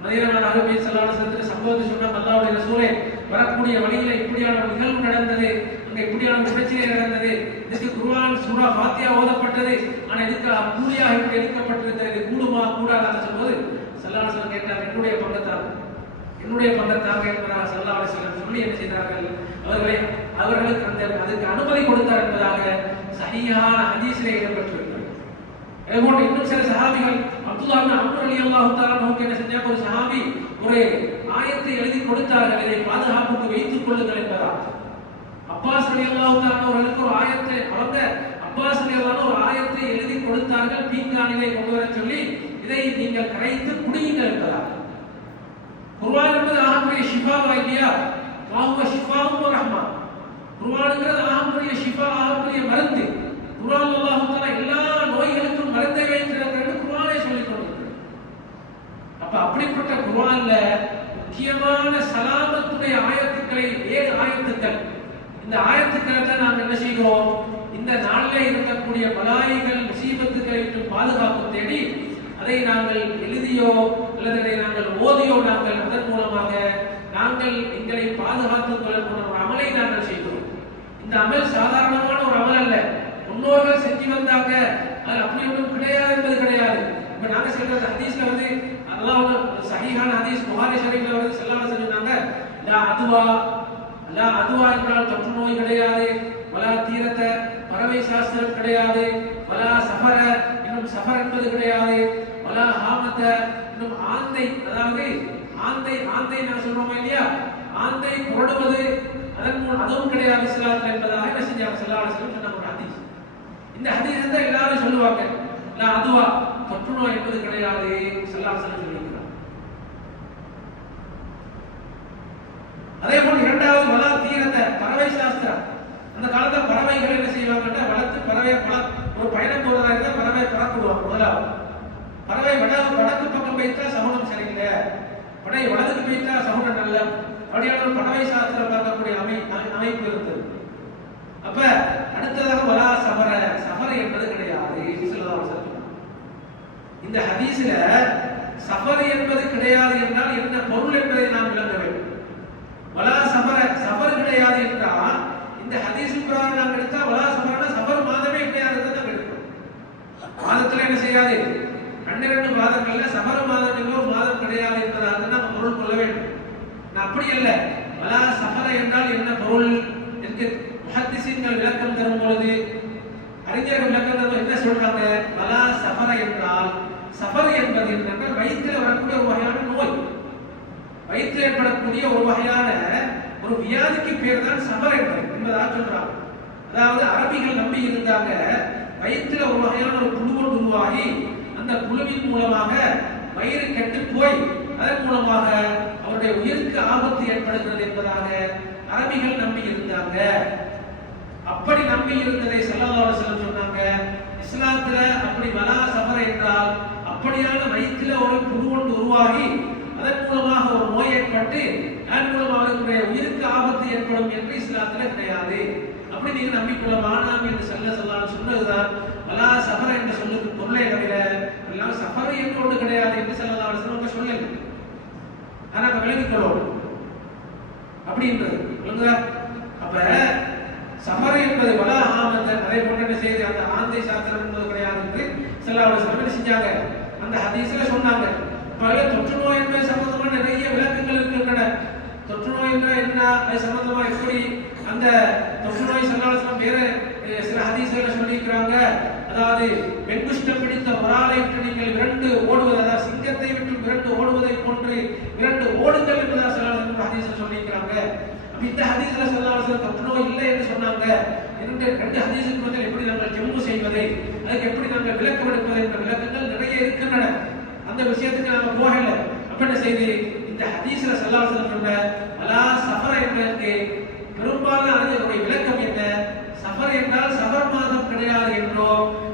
மதீனா நபி ஸல்லல்லாஹு அலைஹி வஸல்லம் சம்பவத்தை சொன்னாங்க. அல்லாஹ்வுடைய ரசூலே, வரக்கூடிய வழியில இப்படியான நிகழ்வு நடந்தது, அங்க இப்படியான பிரச்சனை நடந்தது, இதுக்கு குர்ஆன் சூரா ஃபாத்திஹா ஓதப்பட்டது, ஆனா இதுக்கு கூலியாக எடுக்கப்பட்டிருக்கிறது, கூடுமா கூடாதான்னு சொல்லும்போது ஸல்லல்லாஹு அலைஹி வஸல்லம் கேட்டாங்க, என்னுடைய பங்கத்தார் என்னுடைய பங்கத்தாங்க என்பதாக ஸல்லல்லாஹு அலைஹி வஸல்லம் சொல்லி என்ன செய்தார்கள், அவர்களுக்கு அதுக்கு அனுமதி கொடுத்தார் என்பதாக சஹீஹான ஹதீஸிலே இடம்பெற்றிருக்கிறது. அதேபோன்று இன்னும் சில சஹாபிகள், அப்துல்லாஹ் இப்னு அம்ர் ரலியல்லாஹு தஆலா அன்ஹு என்ன செஞ்சாங்க, ஒரு சஹாபி ஒரு ஆயத்தை எழுதி கொடுத்தார்கள், இதை பாதுகாப்புக்கு வைத்துக் கொள்ளுங்கள் என்பதாக. அப்பாஸ் ரலியல்லாஹு தஆலா அவர்களுக்கு ஒரு ஆயத்தை அப்பாஸ் ரலியல்லாஹு ஒரு ஆயத்தை எழுதி கொடுத்தார்கள், பீங்கானிலே கொண்டு வர சொல்லி இதை நீங்கள் கரைத்து குடியுங்கள் என்பதாக. குர்ஆன் என்பது ஆகப்பெரிய ஷிஃபாவா இல்லையா? வாஹுவ ஷிஃபாவும் ரஹ்மா. குர்ஆன்ங்கிறது ஆகப்பெரிய ஷிஃபா, ஆகப்பெரிய மருந்து. குர்ஆன் அல்லாஹ் தஆலா எல்லா நோய்களுக்கும் மருந்தை வைத்திருக்கிறது குர்ஆனே சொல்லிக் கொண்டிருக்கிறது. அப்ப அப்படிப்பட்ட குர்ஆன்ல முக்கியமான சலாமத்துடைய ஆயத்துக்களை 7 ஆயத்துக்கள். இந்த ஆயத்துக்களை தான் நாம் என்ன செய்கிறோம், இந்த நாளில் இருக்கக்கூடிய பலாயிகள் முசீபத்துக்களை விட்டு பாதுகாப்பு தேடி அதை நாங்கள் எழுதியோ அல்லது அதை நாங்கள் ஓதியோ நாங்கள் அதன் மூலமாக நாங்கள் எங்களை பாதுகாத்துக் கொள்ளக்கூடிய ஒரு அமலை நாங்கள் செய்கிறோம். இந்த அமல் சாதாரணமான ஒரு அமல் அல்ல. முன்னோர்கள் செஞ்சு வந்தாங்க, அது அப்படி ஒன்றும் கிடையாது என்பது கிடையாது. இப்ப நாங்க சொல்றது ஹதீஸ்ல வந்து அல்லாஹ் சஹீஹான ஹதீஸ் புகாரி ஷரீஃப்ல வந்து ஸல்லல்லாஹு அலைஹி வஸல்லம் சொன்னாங்க, லா அதுவா என்றால் தொற்று நோய் கிடையாது, வலா தீரத்த பறவை சாஸ்திரம் கிடையாது, வலா சஃபர இன்னும் சஃபர் என்பது கிடையாது, வலா ஹாமத இன்னும் ஆந்தை, அதாவது ஆந்தை நான் சொல்றோம் இல்லையா, ஆந்தை புரடுவது அதுவும் கிடையாது இஸ்லாத்தில் என்பதாக என்ன செஞ்சாங்க ஸல்லல்லாஹு அலைஹி வஸல்லம் சொன்ன ஒரு ஹதீஸ். இந்த ஹதீஸ் தான் எல்லாரும் சொல்லுவாங்க, லா அதுவா தொற்று நோய் என்பது கிடையாது ஸல்லல்லாஹு அலைஹி வஸல்லம் சொல்லியிருக்கிறார். அதே போல் இரண்டாவது வலா தீரத்த பறவை சாஸ்திரம். அந்த காலத்துல பறவைகள் என்ன செய்வாங்கன்னா, வளர்த்து பறவை ஒரு பயணம் போறதா இருந்தா பறவை பறக்குடுவாங்க. முதலாவது பறவை வடக்கு பக்கம் போயிட்டா சகுனம் சரியில்லை, படை வலதுக்கு போயிட்டா சகுனம் நல்ல, அப்படியான பறவை சாஸ்திரம் பார்க்கக்கூடிய அமைப்பு இருந்தது. அப்ப அடுத்ததாக வலா சஃபர என்பது கிடையாது ஸல்லல்லாஹு அலைஹி வஸல்லம். இந்த ஹதீஸ்ல சஃபர் என்பது கிடையாது என்றால் என்ன பொருள் என்பதை நாம் விளங்க வேண்டும். வலா சஃபர் கிடையாது என்றால் இந்த ஹதீஸ் பிரகாரம் நாம் எடுத்தா வலா சஃபர்னா சஃபர் மாதமே கிடையாதுன்னு தான் எடுக்கிறோம். மாதத்துல என்ன செய்யாது, 12 மாதங்கள்ல சஃபர் மாதம் என்ற மாதம் கிடையாது என்பதாக நாம் பொருள் கொள்ள வேண்டும். அப்படி அல்ல, வலா சஃபர என்றால் என்ன பொருள் என்று முஹத்திஸீன்கள் விளக்கம் தரும் பொழுது, அறிஞர்கள் விளக்கம் தரும் என்ன சொல்றாங்க, வலா சஃபர என்றால் சஃபர் என்பது என்னென்றால் வயிற்றில் வரக்கூடிய ஒரு வகையான நோய், வயிற்றில் ஏற்படக்கூடிய ஒரு வகையான ஒரு வியாதிக்கு பேர் தான் சஃபர் என்பதாக சொல்றாங்க. அதாவது அரபிகள் நம்பி இருந்தாங்க, வயிற்றில் ஒரு வகையான ஒரு புழு உருவாகி அந்த புழுவின் மூலமாக வயிறு கெட்டு போய் அதன் மூலமாக அவருடைய உயிருக்கு ஆபத்து ஏற்படுகிறது என்பதாக அரபிகள் நம்பி இருந்தாங்க. அப்படி நம்பி இருந்ததை ஸல்லல்லாஹு அலைஹி வஸல்லம் சொன்னாங்க, இஸ்லாத்துல அப்படி வலா சஃபர் என்றால் அப்படியான வயிற்றில ஒரு புழு ஒன்று உருவாகி அதன் மூலமாக ஒரு நோய் ஏற்பட்டு அதன் மூலமாக அவருடைய உயிருக்கு ஆபத்து ஏற்படும் என்று இஸ்லாத்துல கிடையாது. அப்படி நீங்க நம்பிக்கொள்ள வேண்டாம் என்று ஸல்லல்லாஹு சொன்னதுதான் வலா சஃபர் என்ற சொல்லுக்கு பொருளே தவிர எல்லாம் சஃபர் என்று ஒன்று கிடையாது என்று ஸல்லல்லாஹு அலைஹி வஸல்லம் சொல்லல. ஆனா விளங்கிக்கொள்ளணும் அப்படின்றது சொல்லுங்க. அப்ப சஃபர் என்பது வலா ஹாமத, அதே போன்ற என்ன செய்து அந்த ஆந்தை சாஸ்திரம் என்பது கிடையாது என்று ஸல்லல்லாஹு அலைஹி வஸல்லம் செஞ்சாங்க, அந்த ஹதீஸ்ல சொன்னாங்க. பல தொற்று நோய் என்பது சம்பந்தமான நிறைய விளக்கங்கள் இருக்கின்றன. தொற்று நோய் என்றால் என்ன, அது சம்பந்தமா எப்படி அந்த தொற்று நோய் ஸல்லல்லாஹு அலைஹி வஸல்லம் வேற சில ஹதீஸ்களை சொல்லியிருக்கிறாங்க. அதாவது வெண்குஷ்டம் பிடித்த ஒரு ஆளை விட்டு நீங்கள் விரண்டு ஓடுவது, அதாவது சிங்கத்தை விட்டு விரண்டு ஓடுவதை போன்று விரண்டு ஓடுங்கள் என்பதாக ஸல்லல்லாஹு அலைஹி வஸல்லம் ஹதீஸ்ல சொல்லியிருக்கிறாங்க. இந்த ஹதீஸ்ல ஸல்லல்லாஹு அலைஹி வஸல்லம் தொற்று நோய் இல்லை என்று சொன்னாங்க. ரெண்டு ஹதீஸுக்கு வந்து எப்படி நாங்கள் ஜம்மு செய்வதை, அதுக்கு எப்படி நாங்கள் விளக்கம் எடுப்பதை என்ற விளக்கங்கள் நிறைய இருக்கின்றன. அந்த விஷயத்துக்கு நாம போகல. அப்ப என்ன செய்து இந்த ஹதீஸ்ல ஸல்லல்லாஹு அலைஹி வஸல்லம் சொன்ன வலா சஃபர என்பதற்கு பெரும்பாலான அறிஞர்களுடைய விளக்கம் என்ன, சஃபர் என்றால் சஃபர் மாதம் கிடையாது என்றோ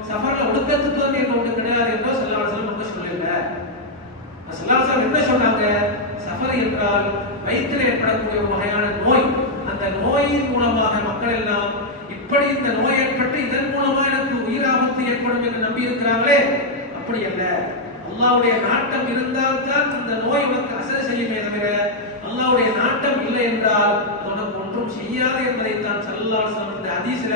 சஃபர்ல ஒடுக்கத்துவம் என்று ஒன்று கிடையாது என்றோ ஸல்லல்லாஹு அலைஹி வஸல்லம் ஒன்று சொல்லல. ஸல்லல்லாஹு அலைஹி வஸல்லம் என்ன சொன்னாங்க, சஃபர் என்றால் வயிற்றில் ஏற்படக்கூடிய ஒரு வகையான நோய், அந்த நோயின் மூலமாக மக்கள் எல்லாம் இப்படி இந்த நோய் ஏற்பட்டு இதன் மூலமா எனக்கு உயிராபத்து ஏற்படும் என்று நம்பி இருக்கிறாங்களே, அப்படி அல்ல. அல்லாஹ்வுடைய நாட்டம் இருந்தால் தான் அந்த நோய் உனக்கு அசர் செய்யுமே தவிர அல்லாஹ்வுடைய நாட்டம் இல்லை என்றால் உனக்கு ஒன்றும் செய்யாது என்பதைத்தான் ஸல்லல்லாஹு அலைஹி வஸல்லம் இந்த ஹதீஸ்ல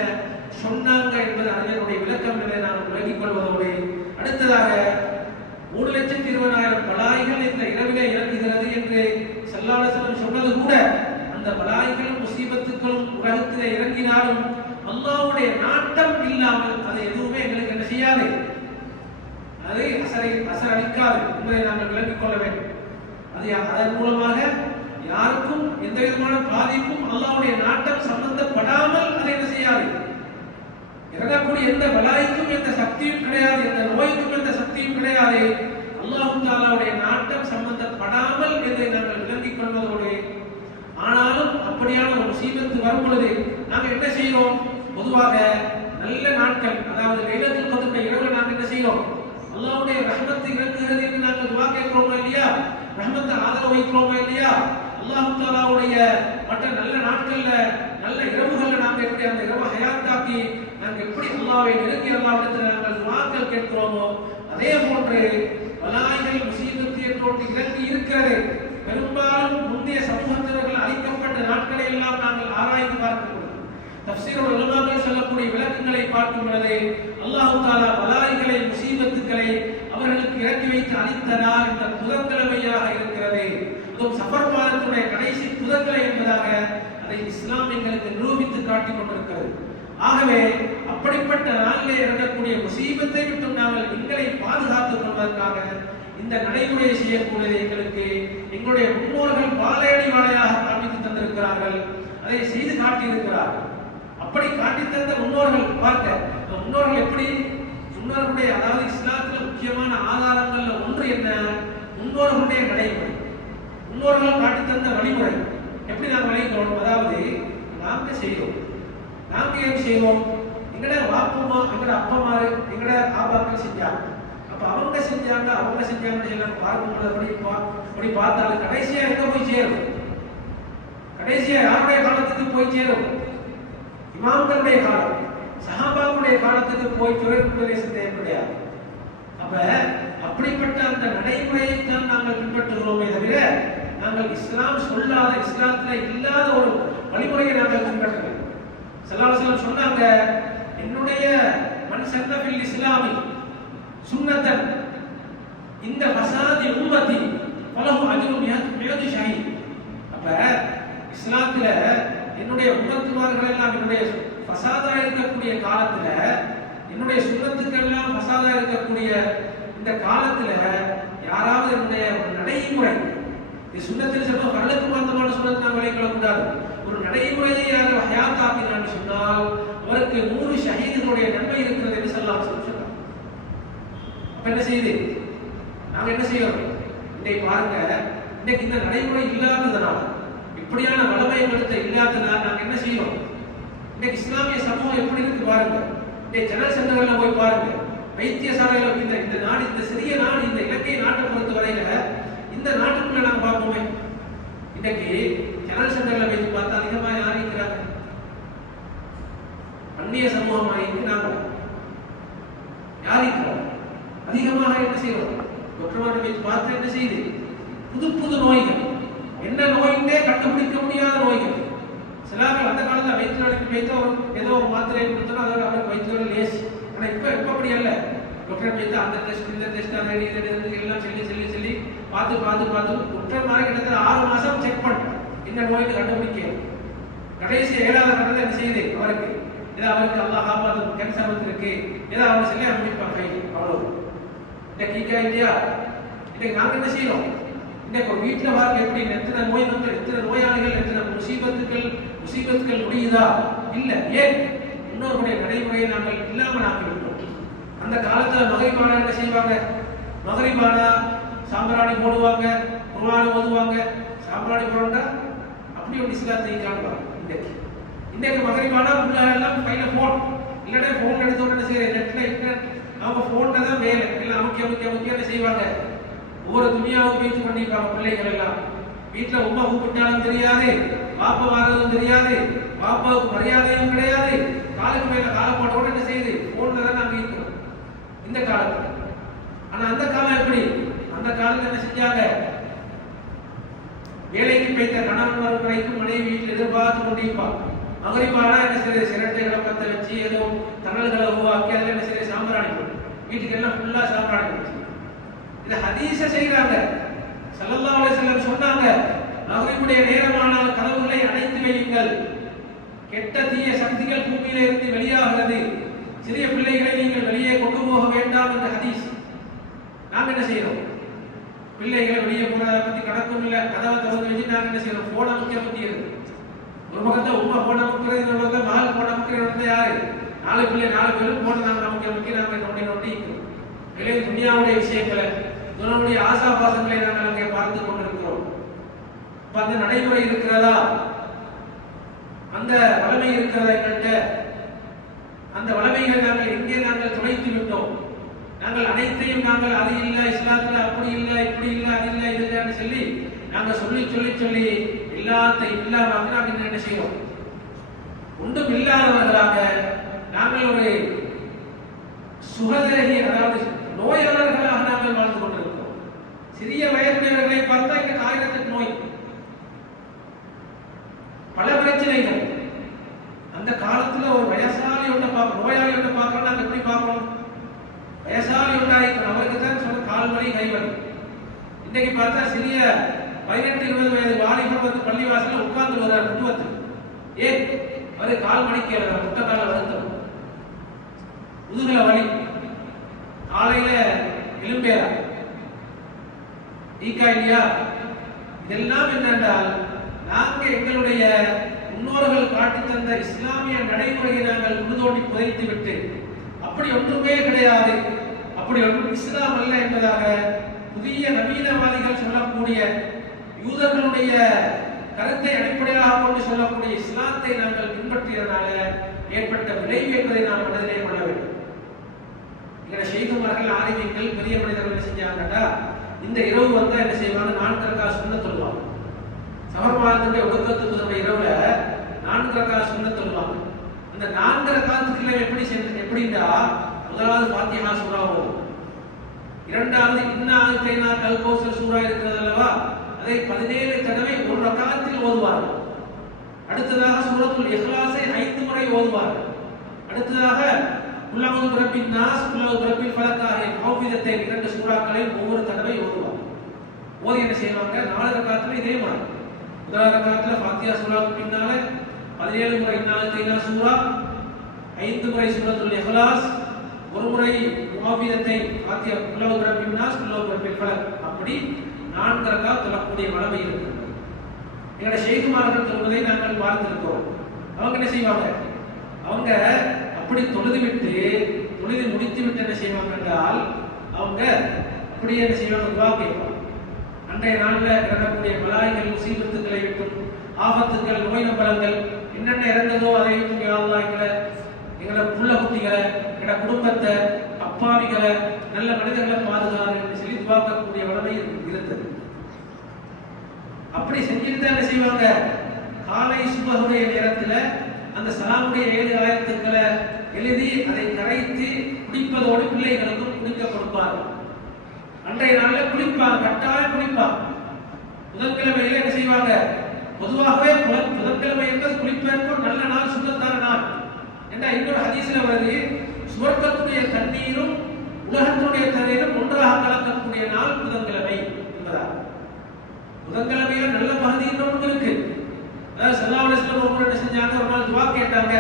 சொன்னாங்க என்பது அறிஞருடைய விளக்கம் என்பதை நாம் விளங்கிக் கொள்வதோடு, அடுத்ததாக 3,20,000 பலாய்கள் இந்த இரவிலே இறங்குகிறது என்று ஸல்லல்லாஹு பலாய்களும் முசீபத்துக்களும் உலகத்தில் இறங்கினாலும் அல்லாஹ்வுடைய நாட்டம் இல்லாமல் அது எதுவுமே எங்களுக்கு என்ன செய்யாது, அது அசரளிக்காது என்பதை நாங்கள் விளங்கிக் கொள்ள வேண்டும். அதன் மூலமாக யாருக்கும் எந்த விதமான பாதிப்பும் அல்லாஹ்வுடைய நாட்டம் சம்பந்தப்படாமல் அதை என்ன செய்யாது, இறங்கக்கூடிய எந்த பலாய்க்கும் எந்த சக்தியும் கிடையாது, எந்த நோய்க்கும் எந்த சக்தியும் கிடையாது. அல்லாஹ் தஆலாவுடைய நாட்டம் சம்பந்தப்படாமல் என்பதை நாங்கள் விளங்கிக் கொள்வதோடு, ஆனாலும் அப்படியான ஒரு முசீபத்து வரும் பொழுது நாங்கள் என்ன செய்கிறோம், பொதுவாக நல்ல நாட்கள், அதாவது லைலத்துல் கத்ருடைய இரவுல நாங்கள் என்ன செய்கிறோம், அல்லாஹ்வுடைய ரஹ்மத் இறங்குகிறது என்று நாங்கள் துஆ கேட்கிறோமா இல்லையா, ரஹ்மத்தை ஆதரவு வைக்கிறோமா இல்லையா, அல்லாஹ் தஆலாவுடைய மற்ற நல்ல நாட்கள்ல நல்ல இரவுகள்ல நாங்கள் எப்படி அந்த இரவு ஹயாத்தாக்கி நாங்கள் எப்படி அல்லாஹ்வை நெருங்கி அல்லாஹ்விடத்தில் நாங்கள் துஆக்கள் கேட்கிறோமோ, அதே போன்று பலாய்கள் முசீபத்து என்று இறங்கி இருக்கிறது. பெரும்பாலும் முந்தைய சமூகத்தினர்கள் அழிக்கப்பட்ட நாட்களை எல்லாம் நாங்கள் ஆராய்ந்து பார்க்கிறோம். தஃப்சீர் உலமாக்கள் சொல்லக்கூடிய விளக்கங்களை பார்க்கும் பொழுது அல்லாஹ் தஆலா பலாய்களை முசீபத்துக்களை அவர்களுக்கு இறக்கி வைத்து அளித்தனால் இந்த புதன்கிழமையாக இருக்கிறது, அதுவும் சஃபர் மாதத்துடைய கடைசி புதன்கிழமை என்பதாக அதை இஸ்லாம் எங்களுக்கு நிரூபித்து காட்டிக் கொண்டிருக்கிறது. ஆகவே அப்படிப்பட்ட நாளிலே இறங்கக்கூடிய முசீபத்தை விட்டு நாங்கள் எங்களை பாதுகாத்துக் கொள்வதற்காக இந்த நடைமுறையை செய்யக்கூடியது எங்களுக்கு எங்களுடைய முன்னோர்கள் பாலையடி வாழையாக காண்பித்து தந்திருக்கிறார்கள், அதை செய்து காட்டியிருக்கிறார்கள். அப்படி காட்டி தந்த முன்னோர்கள் பார்க்க, முன்னோர்கள் எப்படி முன்னோர்களுடைய, அதாவது இஸ்லாத்தில் முக்கியமான ஆதாரங்கள்ல ஒன்று என்ன, முன்னோர்களுடைய நடைமுறை, முன்னோர்கள் காட்டி தந்த வழிமுறை எப்படி நாம் விளைக்கிறோம். அதாவது நாங்க செய்கிறோம், நாங்க ஏன் செய்வோம், எங்கட வாப்பமா எங்கட அப்பமாரு எங்கட ஆபாக்கள் செஞ்சாங்க, அப்ப அவங்க செஞ்சாங்கன்னு எல்லாம் பார்க்கும்போது அப்படி பார்த்தாலும் கடைசியா எங்க போய் சேரும், கடைசியா யாருடைய காலத்துக்கு போய் சேரும், இமாம்களுடைய காலம், சஹாபாக்களுடைய காலத்துக்கு போய் துறைக்கூடிய சந்தேகம் கிடையாது. அப்ப அப்படிப்பட்ட அந்த நடைமுறையை தான் நாங்கள் பின்பற்றுகிறோமே தவிர நாங்கள் இஸ்லாம் சொல்லாத, இஸ்லாத்துல இல்லாத ஒரு வழிமுறையை நாங்கள் பின்பற்றவில்லை. ஸல்லல்லாஹு அலைஹி வஸல்லம் சொன்னாங்க, என்னுடைய மன் சன்ன ஃபில் இஸ்லாமி சுன்னத்தன் இந்த ஃபஸாதி உம்மதி ஃபலஹு அஜ்ரு மியது ஷஹீத். அப்ப இஸ்லாத்துல என்னுடைய உம்மத்துமார்கள் எல்லாம் என்னுடைய ஃபஸாதா இருக்கக்கூடிய காலத்துல, என்னுடைய சுன்னத்துக்கள் எல்லாம் ஃபஸாதா இருக்கக்கூடிய இந்த காலத்துல யாராவது என்னுடைய ஒரு நடைமுறை, இது சுன்னத்தில் சொல்ல பரலுக்கு மாத்தமான சுன்னத்தை நாம் விளைக்கொள்ளக்கூடாது, ஒரு நடைமுறையை யாரும் ஹயாத்தாக்கினான்னு சொன்னால் அவருக்கு 100 ஷஹீதுகளுடைய நன்மை இருக்கிறது என்று ஸல்லல்லாஹு அலைஹி வஸல்லம் சொன்னார். அப்ப என்ன செய்யுது, நாங்க என்ன செய்யறோம், இன்னைக்கு பாருங்க, இன்னைக்கு இந்த நடைமுறை இல்லாததுனால, இப்படியான வளமை எங்களுக்கு இல்லாததுனால நாங்க என்ன செய்யறோம், இன்னைக்கு இஸ்லாமிய சமூகம் எப்படி இருக்கு பாருங்க, இன்னைக்கு ஜனல் சென்டர்ல போய் பாருங்க, வைத்தியசாலையில இந்த நாடு, இந்த சிறிய நாடு, இந்த இலங்கை நாட்டை பொறுத்த வரையில இந்த நாட்டுக்குள்ள நாங்க பார்ப்போமே, இன்னைக்கு ஜனல் சென்டர்ல போய் பார்த்தா அதிகமா யார் இருக்கிறாங்க, அந்நிய சமூகமாக இருக்கிறாங்க, யார் இருக்கிறாங்க அதிகமாக. என்ன செய்யறோம், ஒற்றமான போய் பார்த்து என்ன செய்யுது, புது புது நோய்கள், என்ன நோயின்றே கண்டுபிடிக்க முடியாத நோய்கள். சிலாக்கள் அந்த காலத்துல வைத்தியர்களுக்கு வைத்து ஏதோ ஒரு மாத்திரையை கொடுத்தோம், அதோட அவருக்கு வைத்தியர்கள் லேசி. ஆனா இப்ப அப்படி அல்ல, டாக்டர் வைத்து அந்த டெஸ்ட் இந்த டெஸ்ட் அதை எல்லாம் சொல்லி பார்த்து டாக்டர் மாதிரி கிட்டத்தட்ட 6 மாசம் செக் பண்ணுறோம் என்ன நோய்க்கு கண்டுபிடிக்க. கடைசி 7வது கட்டத்தில் என்ன செய்யுது, அவருக்கு ஏதோ அவருக்கு அல்லாஹ் காப்பாற்று கேன்சர் வந்துருக்கு, ஏதோ அவங்க சொல்லி முடிப்பாங்க கை, அவ்வளவு. இன்னைக்கு இல்லையா, இன்னைக்கு நாங்கள் என்ன செய்யறோம், இன்னைக்கு ஒரு வீட்டில் பாருங்க எப்படி எத்தனை நோய் மக்கள், எத்தனை நோயாளிகள், எத்தனை முசீபத்துக்கள் முடியுதா இல்லை, ஏன் இன்னொருடைய நடைமுறையை நாங்கள் இல்லாமல் ஆக்கிவிட்டோம். அந்த காலத்துல மகரிபானா என்ன செய்வாங்க, மகரிபானா சாம்பிராணி போடுவாங்க, குர்ஆன் ஓதுவாங்க, சாம்பிராணி போடுறா அப்படி ஒரு இஸ்லாத்தை காணுவாங்க. இன்னைக்கு மகரிபானா எல்லாம் கையில போன், இல்லைன்னா போன் எடுத்து என்ன செய்ய நெட்ல அவங்க போன்ல தான் வேலை எல்லாம் அமுக்கி என்ன செய்வாங்க, ஒவ்வொரு துணியாவும் பேச்சு பண்ணிப்பாங்க. பிள்ளைகள் எல்லாம் வீட்டுல உமா கூப்பிட்டாலும் தெரியாது, பாப்பா வாரதும் தெரியாது, பாப்பாவுக்கு மரியாதையும் கிடையாது, காலுக்கு மேல காலப்பாட்டோட என்ன செய்யுது, போன்ல தான் நாங்க இருக்கிறோம் இந்த காலத்துல. ஆனா அந்த காலம் எப்படி, அந்த காலத்துல என்ன செஞ்சாங்க, வேலைக்கு போய்த்த கணவன் வரும் வரைக்கும் மனைவி வீட்டில் எதிர்பார்த்து கொண்டிருப்பாங்க. மகரிபானா என்ன செய்ய சிரட்டைகளை பத்த வச்சு ஏதோ தணல்களை உருவாக்கி அதில் என்ன செய்ய சாம்பிராணி போட்டு வீட்டுக்கு எல்லாம் ஃபுல்லா சாம்பிராணி போட்டு இதை ஹதீஸ செய்யறாங்க. ஸல்லல்லாஹு அலைஹி வஸல்லம் சொன்னாங்க, மகரிபுடைய நேரமானால் கதவுகளை அடைத்து வையுங்கள். கெட்ட தீய சக்திகள் பூமியிலே இருந்து வெளியாகிறது. சிறிய பிள்ளைகளை நீங்கள் வெளியே கொண்டு போக வேண்டாம் என்ற ஹதீஸ். நாம் என்ன செய்யறோம்? பிள்ளைகளை வெளியே போனதை பத்தி கணக்கும் இல்லை. கதவை திறந்து வச்சு நாங்கள் என்ன செய்யறோம்? போன முக்கிய பத்தியது. ஒரு பக்கத்தை உமா போன முக்கிறது, இன்னொரு பக்கத்தை மகள் போன முக்கிறது. யாரு? 4 பிள்ளை 4 பேரும் போன நமக்கு முக்கிய நாங்கள் நோண்டி நோண்டி வெளியே துணியாவுடைய விஷயங்களை, துணவுடைய ஆசாபாசங்களை நாங்கள் அங்கே பார்த்து கொண்டிருக்கிறோம். அந்த நடைமுறை இருக்கிறதா? அந்த வளமை இருக்கிறதா என்கிட்ட? அந்த வளமைகள் நாங்கள் எங்கே நாங்கள் துளைத்து விட்டோம்? நாங்கள் அனைத்தையும் நாங்கள் அது இல்லை, இஸ்லாத்துல அப்படி இல்லை, இப்படி இல்லை, அது இல்லை, இது இல்லைன்னு சொல்லி நாங்கள் சொல்லி சொல்லி சொல்லி எல்லாத்தையும் இல்லாம நாங்கள் என்ன செய்வோம்? ஒன்றும் இல்லாதவர்களாக நாங்கள் ஒரு சுகதேகி, அதாவது நோயாளர்களாக நாங்கள் வாழ்ந்து கொண்டிருக்கிறோம். சிறிய வயதுடையவர்களை பார்த்தா இங்க காகிதத்துக்கு நோய், பல பிரச்சனைகள். அந்த காலத்துல ஒரு வயசாளி ஒண்ணு பார்க்கணும், நோயாளி ஒண்ணு பார்க்கணும். நாங்க எப்படி பார்க்கணும்? வயசாளி ஒன்றாயிருக்கணும், அவருக்கு தான் சொல்ல கால் வலி கை வலி. இன்னைக்கு பார்த்தா சிறிய 18-20 வயது வாலிபர் வந்து பள்ளிவாசல உட்கார்ந்து வர்றார் முதுவத்து. ஏன்? அவரு கால் மணிக்கு முட்டை கால வருத்தம், முதுகுல வலி, காலையில எலும்பேரா ஈக்கா இல்லையா? இதெல்லாம் என்னென்றால் நாங்க எங்களுடைய முன்னோர்கள் காட்டி தந்த இஸ்லாமிய நடைமுறையை நாங்கள் உழுதோண்டி புதைத்து விட்டு அப்படி ஒன்றுமே கிடையாது, அப்படி ஒன்றும் இஸ்லாம் அல்ல என்பதாக புதிய நவீனவாதிகள் சொல்லக்கூடிய யூதர்களுடைய கருத்தை அடிப்படையாக கொண்டு சொல்லக்கூடிய இஸ்லாத்தை நாங்கள் பின்பற்றியதனால ஏற்பட்ட விளைவு என்பதை நாம் மனதிலே கொள்ள வேண்டும். எங்களை ஷேகுமார்கள், ஆரிஃபீன்கள், பெரிய மனிதர்கள் என்ன செஞ்சாங்கட்டா, இந்த இரவு வந்தா என்ன செய்வாங்க? 4 ரக்காத் சுன்னத் சொல்லுவாங்க. சமர்மாதத்துடைய ஒடுக்கத்துக்கு இரவுல 4 ரக்காத் சுன்னத் சொல்லுவாங்க. அந்த 4 ரக்காத்துக்குள்ள எப்படின்னா, முதலாவது ஃபாத்திஹா சூரா ஓதும், இரண்டாவது இன்னா அத்தைனா கல் கௌசர் சூரா இருக்கிறது அல்லவா, அதை 17 தடவை ஒரு ரக்காத்தில் ஓதுவார்கள். அடுத்ததாக சூரத்துல் இக்லாஸை 5 முறை ஓதுவார்கள். அடுத்ததாக குல்லாவது பிரபின் நாஸ், குல்லாவது பிரபின் ஃபலக் ஆகிய மௌஃபிதத்தை 2 சூறாக்களை ஒவ்வொரு தடவை ஓதுவாங்க. ஓதி என்ன செய்வாங்க? 4 ரக்காத்துல இதே மாதிரி முதல் ரக்காத்துல ஃபாத்திஹா சூராவுக்கு பின்னால 17 முறை இன்னா அத்தைனா சூரா, 5 முறை சூரத்துல் இக்லாஸ், ஒரு முறை மௌஃபிதத்தை ஃபாத்திஹா குல்லாவது பிரபின் நாஸ், குல்லாவது பிரபின் ஃபலக், அப்படி 4 ரக்காத் தொழக்கூடிய வளமை இருக்கிறது. எங்களோட ஷேகுமார்கள் சொல்வதை நாங்கள் பார்த்திருக்கிறோம். அவங்க என்ன செய்வாங்க? அவங்க அப்படி தொழுது முடித்து விட்டு என்ன செய்வாங்க என்றால், அவங்க அப்படியே என்ன செய்வாங்க? துவா கேட்பாங்க. அன்றைய நாளில் இறங்கக்கூடிய மலாய்கள், முசீபத்துக்களை விட்டும், ஆபத்துக்கள், நோய் நம்பலங்கள் என்னென்ன இறந்ததோ அதை விட்டு எங்களை புள்ள குட்டிகளை, எங்களோட குடும்பத்தை, அப்பாவிகளை, நல்ல மனிதர்களை பாதுகாப்பு என்று சொல்லி துவாக்கக்கூடிய வளமை இருந்தது. அப்படி செஞ்சுட்டு தான் என்ன செய்வாங்க? காலை சுபஹுடைய நேரத்தில் அந்த சலாமுடைய 7 ஆயத்துக்களை எழுதி அதை கரைத்து குடிப்பதோடு பிள்ளைகளுக்கும் குடிக்க கொடுப்பார்கள். அன்றைய நாளில் குளிப்பாங்க, கட்டாயம் குளிப்பாங்க. புதன்கிழமையில என்ன செய்வாங்க? பொதுவாகவே புதன்கிழமை என்பது குளிப்பதற்கு நல்ல நாள், சுத்தத்தான நாள். ஏன்னா இன்னொரு ஹதீஸ்ல வருது, சுவர்க்கத்துடைய தண்ணீரும் உலகத்துடைய தண்ணீரும் ஒன்றாக கலக்கக்கூடிய நாள் புதன்கிழமை என்பதா. புதன்கிழமையில நல்ல பகுதி இன்னொன்று இருக்கு. அதாவது ஸல்லல்லாஹு அலைஹி வஸல்லம் என்ன செஞ்சாங்க? ஒரு நாள் துவா கேட்டாங்க.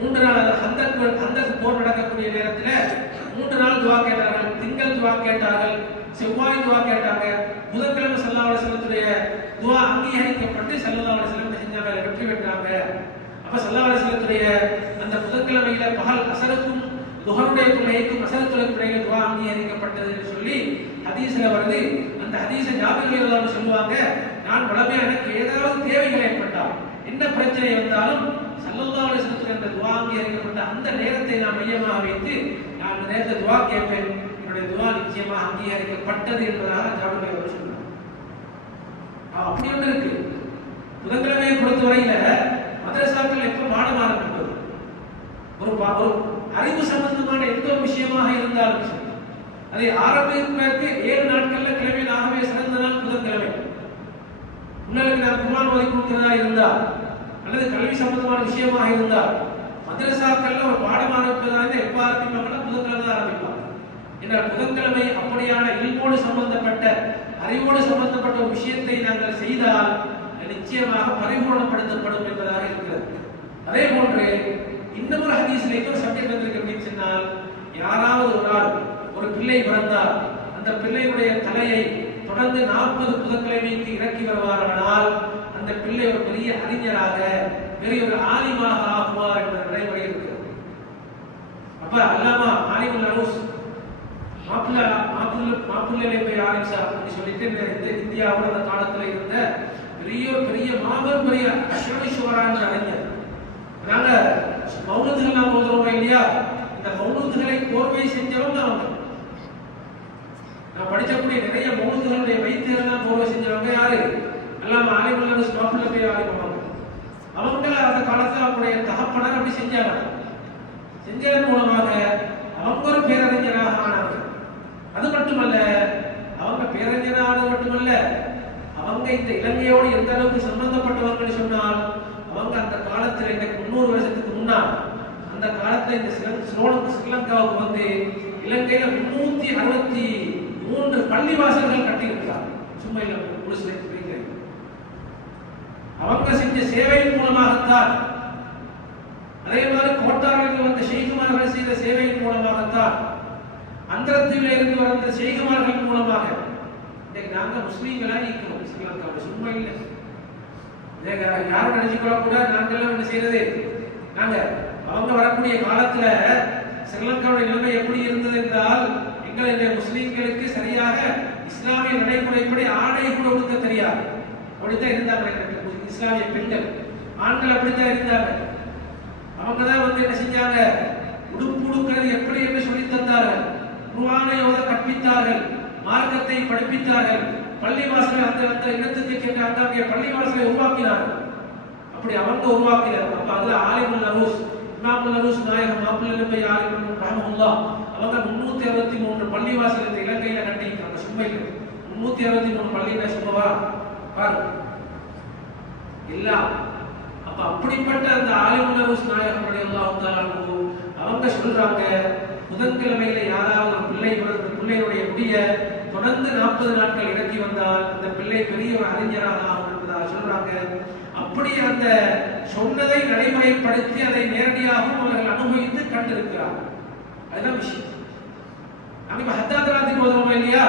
3 நாள் ஹந்தக் போர் நடக்கக்கூடிய நேரத்தில் 3 நாள் துவா கேட்டார்கள். திங்கள் துவா கேட்டார்கள், செவ்வாய் துவா கேட்டாங்க. புதன்கிழமை ஸல்லல்லாஹு அலைஹி வஸல்லத்துடைய துவா அங்கீகரிக்கப்பட்டு ஸல்லல்லாஹு அலைஹி வஸல்லம் என்ன செஞ்சாங்க? வெற்றி பெற்றாங்க. அப்ப ஸல்லல்லாஹு அலைஹி வஸல்லத்துடைய அந்த புதன்கிழமையில பகல் அசருக்கும் துஹருடைய தொழுகைக்கும் அசர் தொழுகைக்கும் துவா அங்கீகரிக்கப்பட்டது என்று சொல்லி ஹதீஸ்ல வருது. அந்த ஹதீஸை ஜாபிர் ரலியல்லாஹு அன்ஹு சொல்லுவாங்க, நான் வளமையா எனக்கு ஏதாவது தேவைகள் ஏற்பட்டால், என்ன பிரச்சனை வந்தாலும் ஸல்லல்லாஹு அலைஹி வஸல்லம் என்ற துஆ அங்கீகரிக்கப்பட்ட அந்த நேரத்தை நான் மையமாக வைத்து நான் அந்த நேரத்தில் துஆ கேட்பேன். என்னுடைய துஆ நிச்சயமாக அங்கீகரிக்கப்பட்டது என்பதாக ஜாபிர் ரலியல்லாஹு சொன்னார். அப்படி ஒன்று இருக்கு. புதன்கிழமையை பொறுத்தவரையில மதரசாக்கள் எப்ப பாடம் ஆரம்பிப்பது? ஒரு அறிவு சம்பந்தமான எந்த ஒரு விஷயமாக இருந்தாலும் சரி, அதை ஆரம்பிப்பதற்கு 7 நாட்கள்ல கிழமையில் ஆகவே சிறந்த நாள் புதன்கிழமை. உங்களுக்கு நான் குர்ஆன் ஓதி கொடுக்கிறதா இருந்தால் அல்லது கல்வி சம்பந்தமான விஷயமாக இருந்தால் மதரசாக்கள்ல ஒரு பாடம் ஆரம்பிப்பதாக எப்ப ஆரம்பிப்பாங்கன்னா புதன்கிழமை தான் ஆரம்பிப்பாங்க. என்றால் புதன்கிழமை அப்படியான இல்மோடு சம்பந்தப்பட்ட அறிவோடு சம்பந்தப்பட்ட ஒரு விஷயத்தை நாங்கள் செய்தால் நிச்சயமாக பரிபூர்ணப்படுத்தப்படும் என்பதாக இருக்கிறது. அதே போன்று இன்னொரு ஹதீஸில் இன்னொரு சப்ஜெக்ட் வந்திருக்கு அப்படின்னு சொன்னால், யாராவது ஒரு ஆள் ஒரு பிள்ளை பிறந்தால் அந்த பிள்ளையுடைய தலையை தொடர்ந்து 40 புதன்கிழமைக்கு இறக்கி வருவாரானால் அந்த பிள்ளை ஒரு பெரிய அறிஞராக, பெரிய ஒரு ஆலிமாக ஆகுவார் என்ற நடைமுறை இருக்கிறது. அப்ப அல்லாமா ஆலிமுல் அரூஸ் மாப்புல்லை போய் ஆரம்பிச்சா அப்படின்னு சொல்லிட்டு இந்த இந்தியாவோட அந்த காலத்துல இருந்த பெரிய மாபெரும் பெரிய அஷ்ரமிஷுவரான அறிஞர். நாங்க மௌனத்துகள் போதுறோம் இல்லையா, இந்த மௌனத்துகளை கோர்வை செஞ்சவங்க அவங்க. நான் படிச்சக்கூடிய நிறைய மௌனத்துகளுடைய வைத்தியர்கள் கோர்வை செஞ்சவங்க யாரு? அல்லாமா ஆலிமுல் அரூஸ் மாப்புல்லை போய் ஆரம்பிப்பாங்க. அவங்க அந்த காலத்துல அவங்களுடைய தகப்பனர் அப்படி செஞ்சாங்க. செஞ்சதன் மூலமாக அவங்க ஒரு பேரறிஞராக ஆனாங்க. அது மட்டுமல்ல, அவங்க பேரறிஞரானது மட்டுமல்ல, அவங்க இந்த இலங்கையோடு எந்த அளவுக்கு சம்பந்தப்பட்டவர்கள் சொன்னால், அவங்க அந்த காலத்தில் எனக்கு 300 வருஷத்துக்கு முன்னால் அந்த காலத்தில் இந்த ஸ்ரீலங்காவுக்கு வந்து இலங்கையில 363 பள்ளிவாசல்கள் கட்டியிருக்கிறார். சும்மா இல்லை, அவங்க செஞ்ச சேவையின் மூலமாகத்தான், அதே மாதிரி கோட்டாரில் வந்த ஷெய்குமார்கள் செய்த சேவையின் மூலமாகத்தான், அந்தரத்தில் இருந்து வந்த ஷெய்குமார்கள் மூலமாக இன்னைக்கு நாங்க முஸ்லீம்களா இருக்கிறோம் ஸ்ரீலங்காவில். சும்மா இல்லை, யாரும் நினைச்சுக்கொள்ள கூட நாங்கெல்லாம் என்ன செய்யறது, நாங்க அவங்க வரக்கூடிய காலத்துல ஸ்ரீலங்காவுடைய நிலைமை எப்படி இருந்தது என்றால், எங்களுடைய முஸ்லீம்களுக்கு சரியாக இஸ்லாமிய நடைமுறைப்படி ஆடை கூட உடுத்த தெரியாது. அப்படித்தான் இருந்தாங்க இஸ்லாமிய பெண்கள். ஆண்கள் அப்படித்தான் இருந்தாங்க. அவங்க தான் வந்து என்ன செஞ்சாங்க, உடுப்பு உடுக்கிறது எப்படி என்று சொல்லி தந்தார்கள். குர்ஆனை ஓத கற்பித்தார்கள், மார்க்கத்தை படிப்பித்தார்கள். பள்ளிவாசலை அந்த இடத்துக்கு சென்று அங்கே பள்ளிவாசலை உருவாக்கினார்கள். அப்படி அவங்க உருவாக்கினார். அப்ப அதுல ஆலிமுல் அரூஸ், இமாமுல் அரூஸ் நாயகம் மாப்புல்லை போய் ஆலிமுல் ரஹ்மத்துல்லாஹ் அவங்க 363 பள்ளிவாசல் இந்த இலங்கையில கட்டியிருக்காங்க. சும்மையில் 363 பள்ளியில சும்மாவா பாருங்க எல்லாம். அப்ப அப்படிப்பட்ட அந்த ஆலிமுல் அரூஸ் நாயகம் ரலியல்லாஹு தஆலா அவங்க சொல்றாங்க, புதன்கிழமையில யாராவது ஒரு பிள்ளையுடைய முடிய தொடர்ந்து 40 நாட்கள் இறக்கி வந்தால் அந்த பிள்ளை பெரிய ஒரு அறிஞராக ஆகும் என்பதாக சொல்றாங்க. அப்படி அந்த சொன்னதை நடைமுறைப்படுத்தி அதை நேரடியாகவும் அவர்கள் அனுபவித்து கண்டிருக்கிறார்கள். அதுதான் விஷயம். நாம ஹத்தாத் ராத்திரி ஓதுறோம் இல்லையா,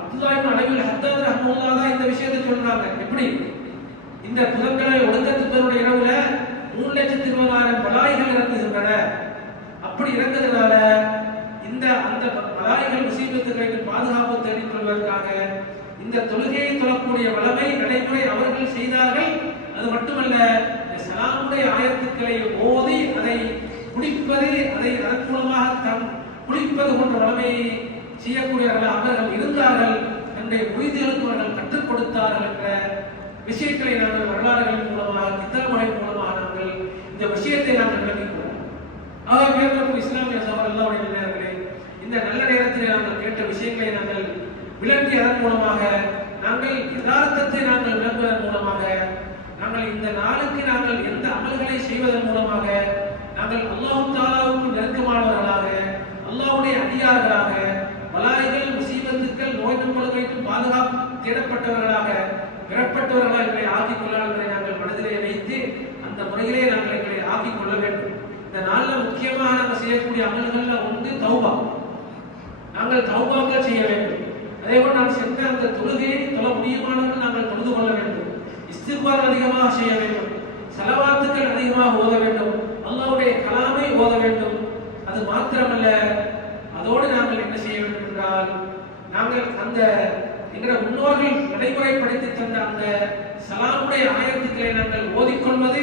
அப்துல்லாஹ் இப்னு அலீல் ஹத்தாத் ரஹ்மத்துல்லாஹ் தான் இந்த விஷயத்தை சொல்றாங்க. எப்படி இந்த புதன்கிழமை ஒடுக்கத்துடைய இரவுல 3,20,000 பலாய்கள் இறங்குகின்றன. அப்படி இறங்குறதுனால இந்த அந்த பலாய்கள் முசீபத்துகளுக்கு பாதுகாப்பு தேடிக் கொள்வதற்காக இந்த தொழுகையை தொழக்கூடிய வளமை நடைமுறை அவர்கள் செய்தார்கள். அது மட்டுமல்ல, சலாமுடைய ஆயத்துக்களை ஓதி அதை குடிப்பது, அதை அதன் மூலமாக குடிப்பது போன்ற வளமையை செய்யக்கூடியவர்கள் அவர்கள் இருந்தார்கள். தன்னுடைய உறுதிகளுக்கு அவர்கள் கற்றுக் கொடுத்தார்கள் என்ற விஷயங்களை நாங்கள் வரலாறுகளின் மூலமாக, கிதாபுகளின் மூலமாக நாங்கள் இந்த விஷயத்தை நாங்கள் விளங்கிக்கிறோம். ஆக மேற்கொண்டு இஸ்லாமிய சகோதரர்களுடைய நேரங்களே, இந்த நல்ல நேரத்தில் நாங்கள் கேட்ட விஷயங்களை நாங்கள் விளக்கி அதன் மூலமாக நாங்கள் யதார்த்தத்தை நாங்கள் விளங்குவதன் மூலமாக நாங்கள் இந்த நாளுக்கு நாங்கள் எந்த அமல்களை செய்வதன் மூலமாக நாங்கள் அல்லாஹ் தஆலாவுக்கு நெருக்கமானவர்களாக, அல்லாஹ்வுடைய அடியார்களாக, பலாய்கள் முசீபத்துக்கள் நோய் நொம்பல்களுக்கு பாதுகாப்பு தேடப்பட்டவர்களாக, பெறப்பட்டவர்களாக எங்களை ஆக்கிக் கொள்ளாதவர்களை நாங்கள் மனதிலே வைத்து அந்த முறையிலே நாங்கள் எங்களை ஆக்கிக் கொள்ள வேண்டும். இந்த நாளில் முக்கியமாக நாங்கள் செய்யக்கூடிய அமல்கள்ல ஒன்று தௌபா. நாங்கள் தௌபாக்கள் செய்ய வேண்டும். அதேபோல் நாம் சென்ற அந்த தொழுகையை தொழ முடியுமானவர்கள் நாங்கள் தொழுது கொள்ள வேண்டும். இஸ்திக்பார் அதிகமாக செய்ய வேண்டும். ஸலவாத்துக்கள் அதிகமாக ஓத வேண்டும். அல்லாஹ்வுடைய கலாமை ஓத வேண்டும். அது மாத்திரமல்ல, அதோடு நாங்கள் என்ன செய்ய வேண்டும் என்றால், நாங்கள் அந்த எங்களுடைய முன்னோர்கள் நடைமுறைப்படுத்தி தந்த அந்த சலாமுடைய ஆயத்துக்களை நாங்கள் ஓதிக்கொள்வது,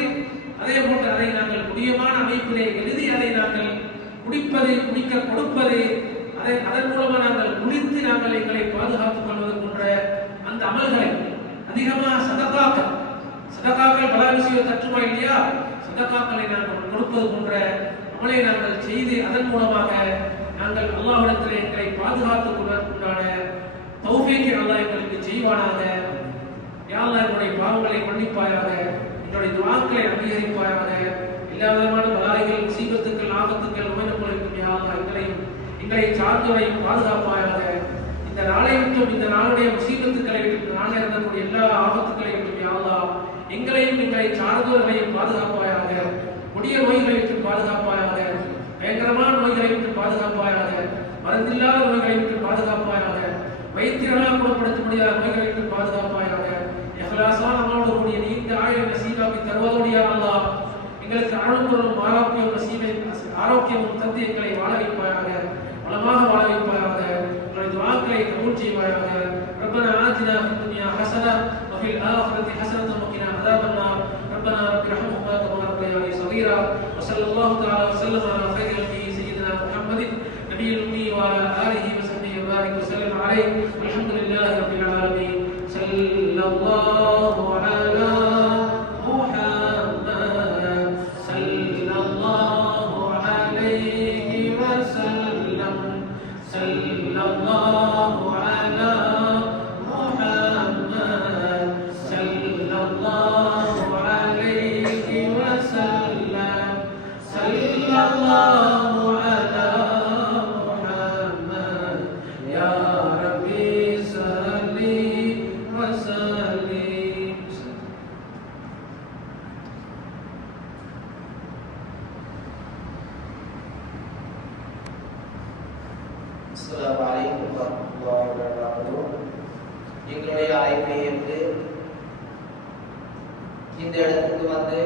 அதே போன்று அதை நாங்கள் முடியமான அமைப்பிலே எழுதி அதை நாங்கள் குடிப்பது, குடிக்க கொடுப்பது, அதை அதன் மூலமாக நாங்கள் குளித்து நாங்கள் எங்களை பாதுகாத்துக் கொள்வது போன்ற அந்த அமல்களை அதிகமாக சதகாக்கள் பல விஷயம் தற்றுமா இல்லையா, சதகாக்களை நாங்கள் கொடுப்பது போன்ற அமலை நாங்கள் செய்து அதன் மூலமாக நாங்கள் அல்லாஹ்விடத்தில் எங்களை பாதுகாத்துக் கொள்வதற்குண்டான தௌஃபீக்கை அல்லாஹ் எங்களுக்கு செய்வானாக. யா அல்லாஹ் என்னுடைய பாவங்களை மன்னிப்பாயாக, என்னுடைய துஆக்களை அங்கீகரிப்பாயாக. எல்லா விதமான பலாய்கள், முசீபத்துக்கள், ஆபத்துக்கள், நோய் நொம்பல்களுக்கும் யா அல்லாஹ் எங்களை சார்ந்தவரையும் பாதுகாப்பாயாக. இந்த நாளை விட்டும், இந்த நாளுடைய முசீபத்துக்களை விட்டு, நாளை இறந்தக்கூடிய எல்லா ஆபத்துக்களை விட்டும் யா அல்லாஹ் அல்லாஹ் எங்களையும் எங்களை சார்ந்தவர்களையும் பாதுகாப்பாயாக, கொடிய நோய்களை விட்டு பாதுகாப்பாயாக, பயங்கரமான நோய்களை விட்டு பாதுகாப்பாயாக, மருந்தில்லாத நோய்களை விட்டு பாதுகாப்பாயாக, வைத்தியர்களால் குணப்படுத்த முடியாத நோய்களை விட்டு பாதுகாப்பாயாக, இஹ்லாஸான அமலோடு கூடிய நீண்ட ஆயுள் நசீபாக்கி தருவதோடு யா அல்லாஹ் எங்களுக்கு அருளும் ஆரோக்கியம் நசீபை ஆரோக்கியமும் தந்து எங்களை வாழ வைப்பாயாக, வளமாக வாழ வைப்பாயாக, உங்களுடைய துஆக்களை கபூல் செய்வாயாக. ربنا آتنا في الدنيا حسنة وفي الآخرة حسنة وقنا عذاب النار. ربنا رب ارحمهما كما ربياني صغيرا. وصلى الله تعالى وسلم على خير خلقه سيدنا محمد نبي الأمي وعلى آله وصحبه وبارك وسلم عليه. والحمد لله رب العالمين. صلى الله على محمد صلى الله عليه وسلم. صلى الله على محمد صلى الله عليه وسلم. صلى الله على محمد يا ربي صل وسلم. அஸ்ஸலாமு அலைக்கும் வரஹ்மத்துல்லாஹி வபரகாத்துஹு. எங்களுடைய அழைப்பை ஏற்று இந்த இடத்துக்கு வந்து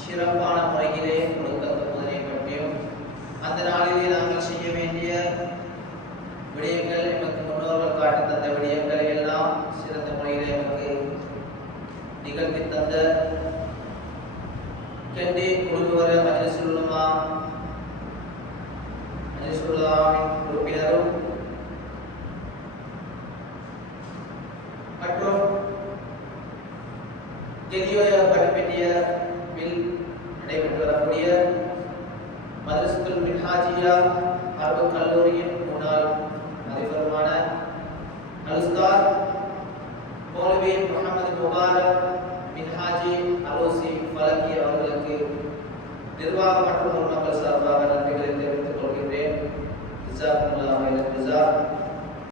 சிறப்பான முறையிலே கொடுக்கப்பட்டதனை பற்றியும் அந்த நாளிலே நாங்கள் செய்ய வேண்டிய விடயங்கள், எமக்கு முன்னோர்கள் காட்டி தந்த விடயங்களை எல்லாம் சிறந்த முறையிலே எமக்கு நிகழ்த்தி தந்த கண்டி குழுவர மஜ்லிஸுல் உலமா உறுப்பினரும் மற்றும் ஜெலியோயா படிப்பெட்டியில் நடைபெற்று வரக்கூடிய மதரசத்துல் மின்ஹாஜியா அரபு கல்லூரியின் முன்னாள் அதிபருமான அல்-உஸ்தாத் மௌலவி முஹம்மது முபாரக் மின்ஹாஜி அரூசி ஃபலகி அவர்களுக்கு நிர்வாக மற்றும்